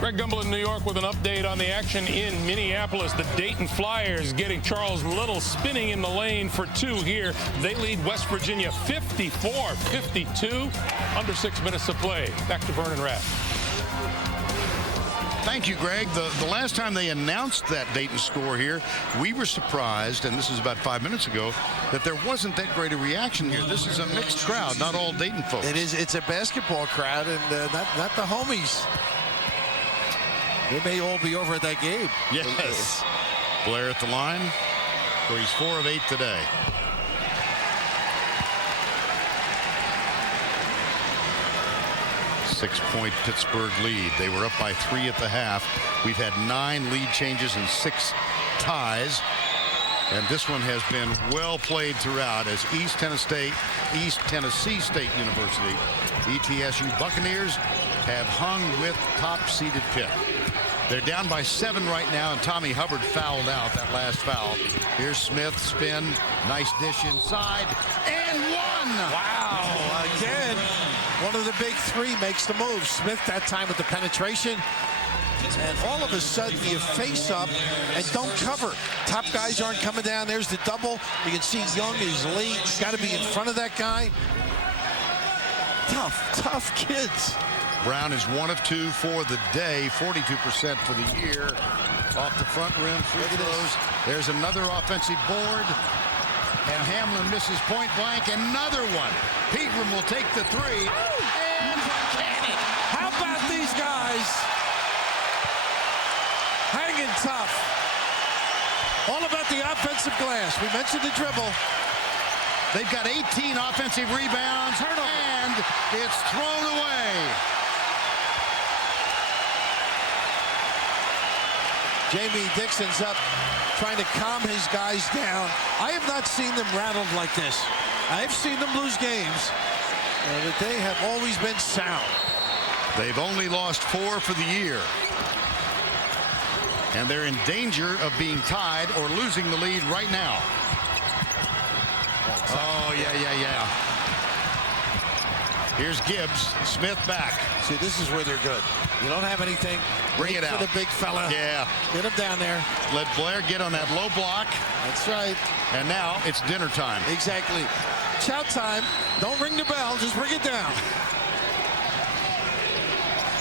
Greg Gumbel in New York with an update on the action in Minneapolis. The Dayton Flyers getting Charles Little spinning in the lane for 2 here. They lead West Virginia 54-52. Under 6 minutes to play. Back to Vernon Rapp. Thank you, Greg. The last time they announced that Dayton score here, we were surprised, and this is about 5 minutes ago, that there wasn't that great a reaction here. This is a mixed crowd, not all Dayton folks. It is. It's a basketball crowd, and not the homies. They may all be over at that game. Yes. Blair at the line, where he's 4 of 8 today. Six-point Pittsburgh lead. They were up by 3 at the half. We've had 9 lead changes and 6 ties. And this one has been well played throughout as East Tennessee State University, ETSU Buccaneers, have hung with top-seeded Pitt. They're down by 7 right now, and Tommy Hubbard fouled out that last foul. Here's Smith, spin, nice dish inside, and 1! Wow, again, one of the big 3 makes the move. Smith that time with the penetration. And all of a sudden, you face up and don't cover. Top guys aren't coming down. There's the double. You can see Young is late. Got to be in front of that guy. Tough kids. Brown is 1 of 2 for the day, 42% for the year. Off the front rim, free throws. There's another offensive board. And Hamlin misses point blank. Another one. Pegram will take the 3. And can it. How about these guys? Hanging tough. All about the offensive glass. We mentioned the dribble. They've got 18 offensive rebounds. And it's thrown away. Jamie Dixon's up trying to calm his guys down. I have not seen them rattled like this. I've seen them lose games, but they have always been sound. They've only lost 4 for the year. And they're in danger of being tied or losing the lead right now. Oh, yeah. Here's Gibbs. Smith back. See, this is where they're good. You don't have anything. Bring it out. For the big fella. Yeah. Get him down there. Let Blair get on that low block. That's right. And now it's dinner time. Exactly. Shout time. Don't ring the bell. Just bring it down.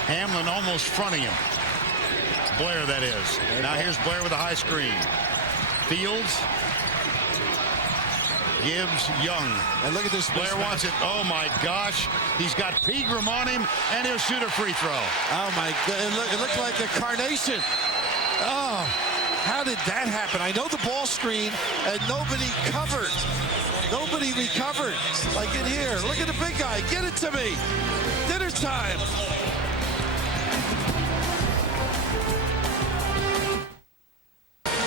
Hamlin almost fronting him. Blair, that is. Now here's Blair with a high screen. Fields. Gibbs, Young. And look at this. Blair wants it. Oh, my gosh. He's got Pegram on him, and he'll shoot a free throw. Oh, my God. It looked like a carnation. Oh, how did that happen? I know the ball screen, and nobody covered. Nobody recovered. Like in here. Look at the big guy. Get it to me. Dinner time.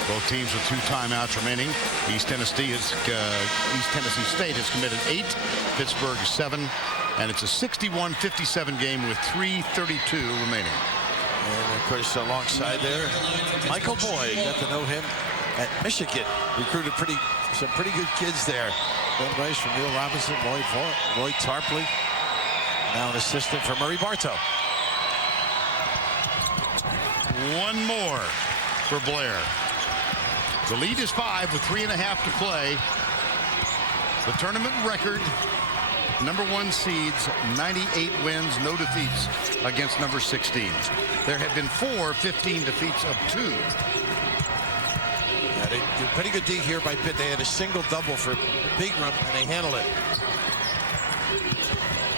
Both Both teams with 2 timeouts remaining. East Tennessee State has committed 8. Pittsburgh 7. And it's a 61-57 game with 3:32 remaining. And of course, alongside there, Michael Boyd. Got to know him at Michigan. Recruited some pretty good kids there. Ben Rice from Neil Robinson, Lloyd Tarpley. Now an assistant for Murray Bartow. One more for Blair. The lead is 5 with 3.5 to play. The tournament record, number 1 seeds, 98 wins, no defeats against number 16. There have been 4 15 defeats of 2. Yeah, they did pretty good D here by Pitt. They had a single double for Pigram, and they handled it.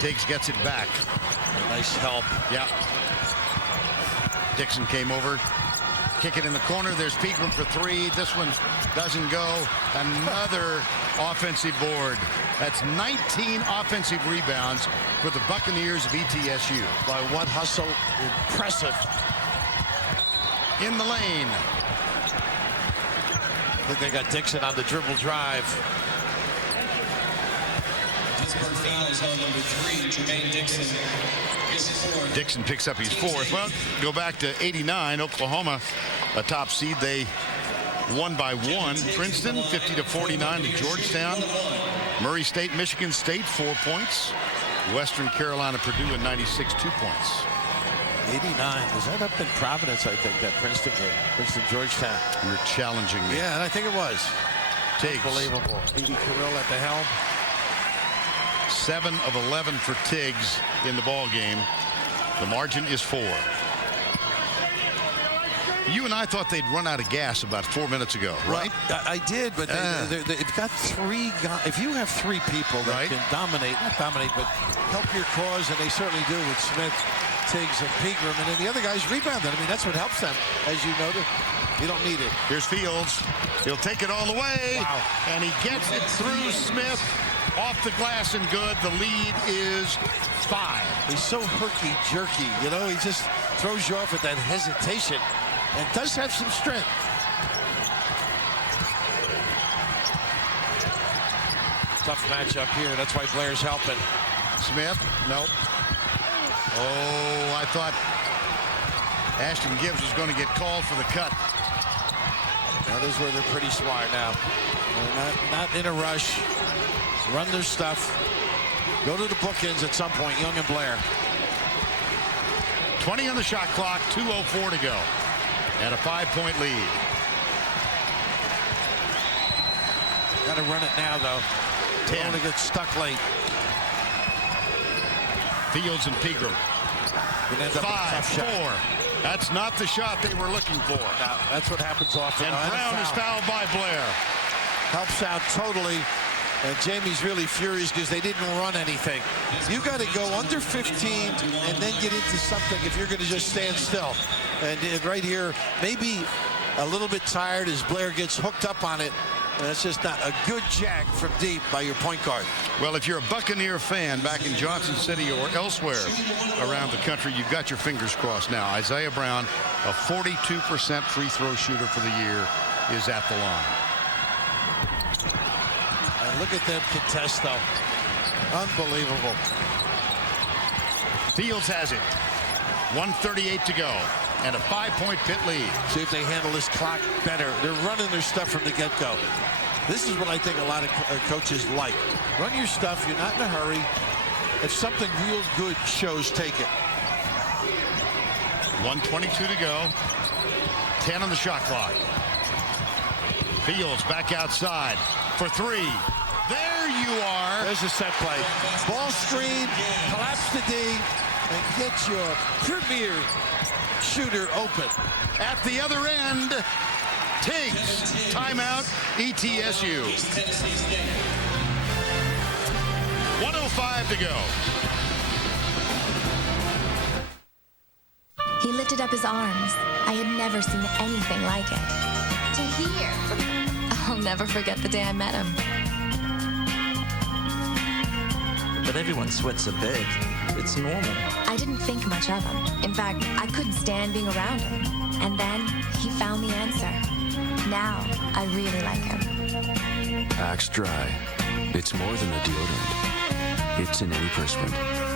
Tiggs gets it back. Nice help. Yeah. Dixon came over. Kick it in the corner. There's Pigram for 3. This one doesn't go. Another offensive board. That's 19 offensive rebounds for the Buccaneers of ETSU. By one hustle. Impressive. In the lane. I think they got Dixon on the dribble drive. Pittsburgh fouls on number 3, Jermaine Dixon. Dixon picks up his 4th. Well, go back to 89. Oklahoma, a top seed. They won by 1. Princeton, 50-49 to Georgetown. Murray State, Michigan State, 4 points. Western Carolina, Purdue, at 96, 2 points. 89. Was that up in Providence, I think, that Princeton game? Princeton-Georgetown. You're challenging me. Yeah, and I think it was. Tiggs. Unbelievable. E.D. Carrill at the helm. 7 of 11 for Tiggs in the ball game. The margin is 4. You and I thought they'd run out of gas about 4 minutes ago, right? Well, I did, but they've got 3 guys. If you have 3 people that can not dominate, but help your cause, and they certainly do with Smith, Tiggs, and Pigram, and then the other guys rebounded. I mean, that's what helps them, as you noted. You don't need it. Here's Fields. He'll take it all the way. Wow. And he gets it through Smith. Off the glass and good. The lead is 5. He's so herky-jerky, you know. He just throws you off with that hesitation and does have some strength. Tough matchup here. That's why Blair's helping. Smith, nope. Oh, I thought Ashton Gibbs was going to get called for the cut. That is where they're pretty smart now. They're not in a rush. Run their stuff. Go to the bookends at some point, Young and Blair. 20 on the shot clock, 2:04 to go. And a 5-point lead. Got to run it now, though. 10. Don't want to get stuck late. Fields and Pigram. 5, 4. That's not the shot they were looking for. No, that's what happens often. And Brown is fouled by Blair. Helps out totally. And Jamie's really furious because they didn't run anything. You got to go under 15 and then get into something if you're going to just stand still. And right here, maybe a little bit tired as Blair gets hooked up on it. And that's just not a good jack from deep by your point guard. Well, if you're a Buccaneer fan back in Johnson City or elsewhere around the country, you've got your fingers crossed now. Isaiah Brown, a 42% free throw shooter for the year, is at the line. And look at them contest, though. Unbelievable. Fields has it. 1:38 to go. And a 5-point Pitt lead. See if they handle this clock better. They're running their stuff from the get-go. This is what I think a lot of coaches like. Run your stuff. You're not in a hurry. If something real good shows, take it. 1:22 to go. 10 on the shot clock. Fields back outside for 3. There you are. There's a set play. Ball screen, collapse the D, and get your premier shooter open. At the other end, Tiggs. Timeout, ETSU. 1:05 to go. He lifted up his arms. I had never seen anything like it. To hear. I'll never forget the day I met him. But everyone sweats a bit. It's normal. I didn't think much of him. In fact, I couldn't stand being around him. And then he found the answer. Now, I really like him. Axe Dry. It's more than a deodorant. It's an antiperspirant.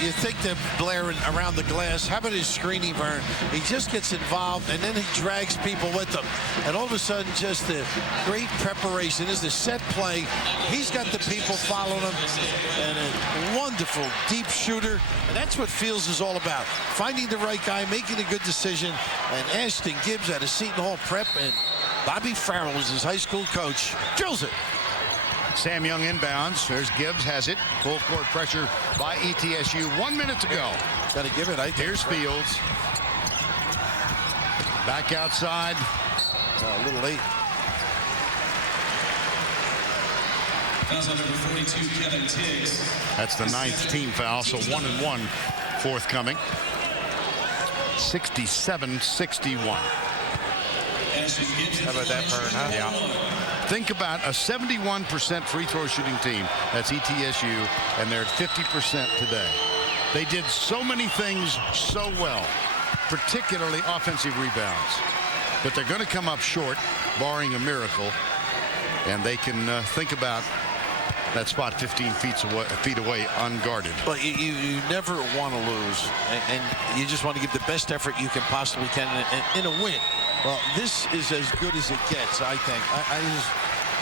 You think that Blair around the glass, how about his screening burn? He just gets involved, and then he drags people with him. And all of a sudden, just the great preparation. This is the set play. He's got the people following him, and a wonderful deep shooter. And that's what Fields is all about. Finding the right guy, making a good decision. And Ashton Gibbs out of Seton Hall Prep, and Bobby Farrell was his high school coach. Drills it. Sam Young inbounds. There's Gibbs, has it. Full court pressure by ETSU. 1 minute to go. Got to give it. Here's Fields. Back outside. A little late. Fouls on number 42, Kevin Tiggs. That's the 9th team foul, so 1-1 forthcoming. 67-61. How about that burn, huh? Yeah. Think about a 71% free throw shooting team. That's ETSU, and they're at 50% today. They did so many things so well, particularly offensive rebounds. But they're going to come up short, barring a miracle, and they can think about that spot 15 feet away unguarded. But you never want to lose, and you just want to give the best effort you can possibly can in a win. Well, this is as good as it gets, I think. I just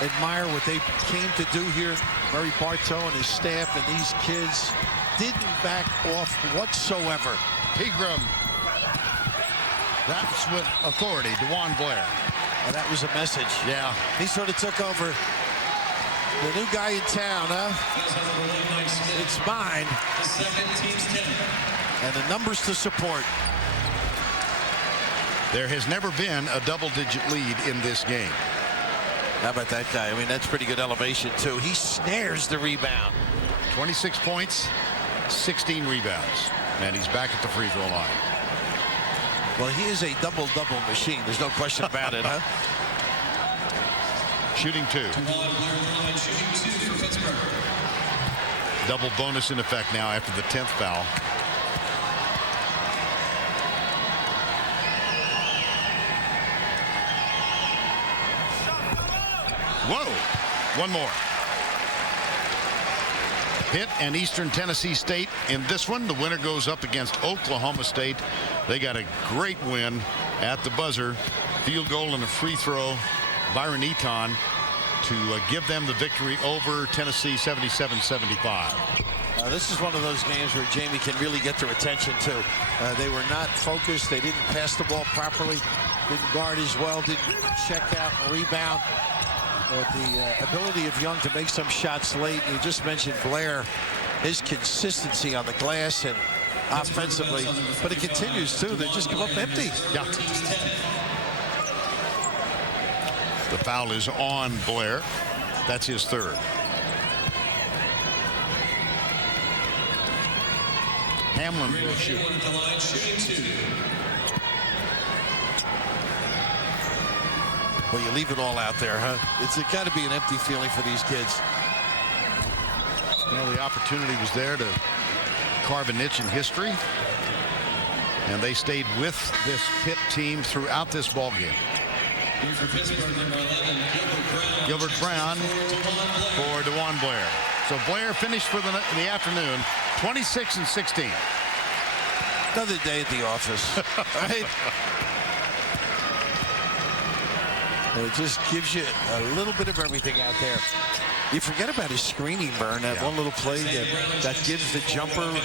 admire what they came to do here. Murray Bartow and his staff and these kids didn't back off whatsoever. Pegram. That's with authority. DeJuan Blair. And that was a message. Yeah. He sort of took over. The new guy in town, huh? It's mine. The second team's 10. And the numbers to support. There has never been a double-digit lead in this game. How about that guy? I mean, that's pretty good elevation, too. He snares the rebound. 26 points, 16 rebounds. And he's back at the free throw line. Well, he is a double-double machine. There's no question about it, huh? Shooting 2. Shooting 2 for Pittsburgh. Double bonus in effect now after the 10th foul. Whoa! One more. Pitt and Eastern Tennessee State in this one. The winner goes up against Oklahoma State. They got a great win at the buzzer. Field goal and a free throw. Byron Eaton to give them the victory over Tennessee 77-75. This is one of those games where Jamie can really get their attention too. They were not focused. They didn't pass the ball properly. Didn't guard as well. Didn't check out and rebound. But the ability of Young to make some shots late. You just mentioned Blair, his consistency on the glass and offensively. But it continues too. They just come up empty. Yeah. The foul is on Blair. That's his 3rd. Hamlin will shoot. Well, you leave it all out there, huh? It's got to be an empty feeling for these kids. You know, the opportunity was there to carve a niche in history, and they stayed with this Pitt team throughout this ball game. For Pittsburgh, number 11, Gilbert Brown for DeJuan Blair. So Blair finished for the afternoon, 26 and 16. Another day at the office, right? It just gives you a little bit of everything out there. You forget about his screening burn, that one little play that gives the jumper, the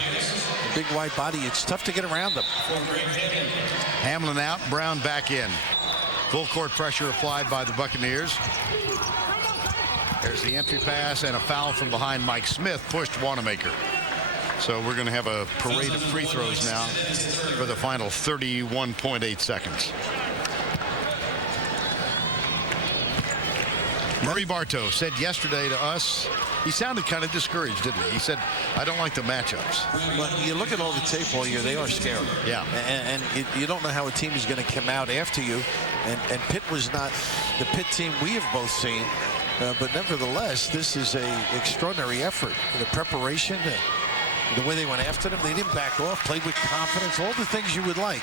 big wide body. It's tough to get around him. Hamlin out, Brown back in. Full court pressure applied by the Buccaneers. There's the entry pass and a foul from behind. Mike Smith pushed Wanamaker. So we're going to have a parade of free throws now for the final 31.8 seconds. Murray Bartow said yesterday to us, he sounded kind of discouraged, didn't he? He said, I don't like the matchups. But you look at all the tape all year, they are scary. Yeah. And you don't know how a team is going to come out after you. And Pitt was not the Pitt team we have both seen. But nevertheless, this is an extraordinary effort. The preparation, The way they went after them, they didn't back off, played with confidence, all the things you would like.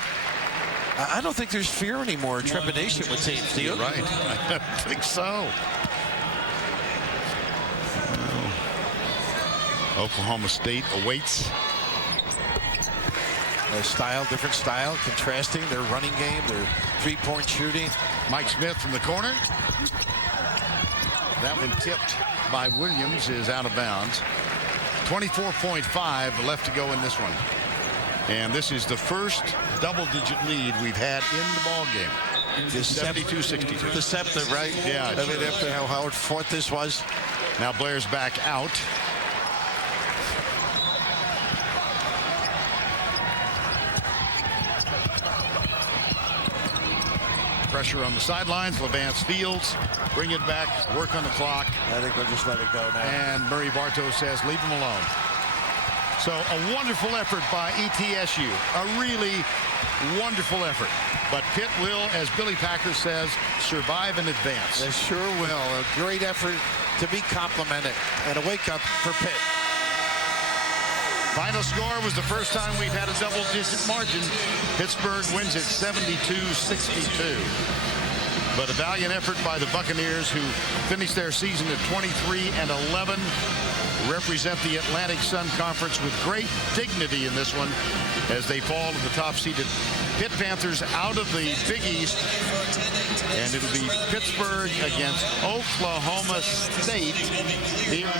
I don't think there's fear anymore, trepidation with teams, do you? Right. I don't think so. Oklahoma State awaits. Different style, contrasting their running game, their three-point shooting. Mike Smith from the corner. That one tipped by Williams is out of bounds. 24.5 left to go in this one. And this is the first double-digit lead we've had in the ball game. 72-62. Deceptive, right? Yeah. I mean, after how Howard fought this was. Now Blair's back out. Pressure on the sidelines. Levance Fields. Bring it back. Work on the clock. I think they'll just let it go now. And Murray Bartow says, leave him alone. So a wonderful effort by ETSU. A really wonderful effort. But Pitt will, as Billy Packer says, survive and advance. They sure will. A great effort to be complimented. And a wake-up for Pitt. Final score was the first time we've had a double-digit margin. Pittsburgh wins it 72-62. But a valiant effort by the Buccaneers, who finished their season at 23-11, represent the Atlantic Sun Conference with great dignity in this one as they fall to the top-seeded Pitt Panthers out of the Big East. And it'll be Pittsburgh against Oklahoma State here.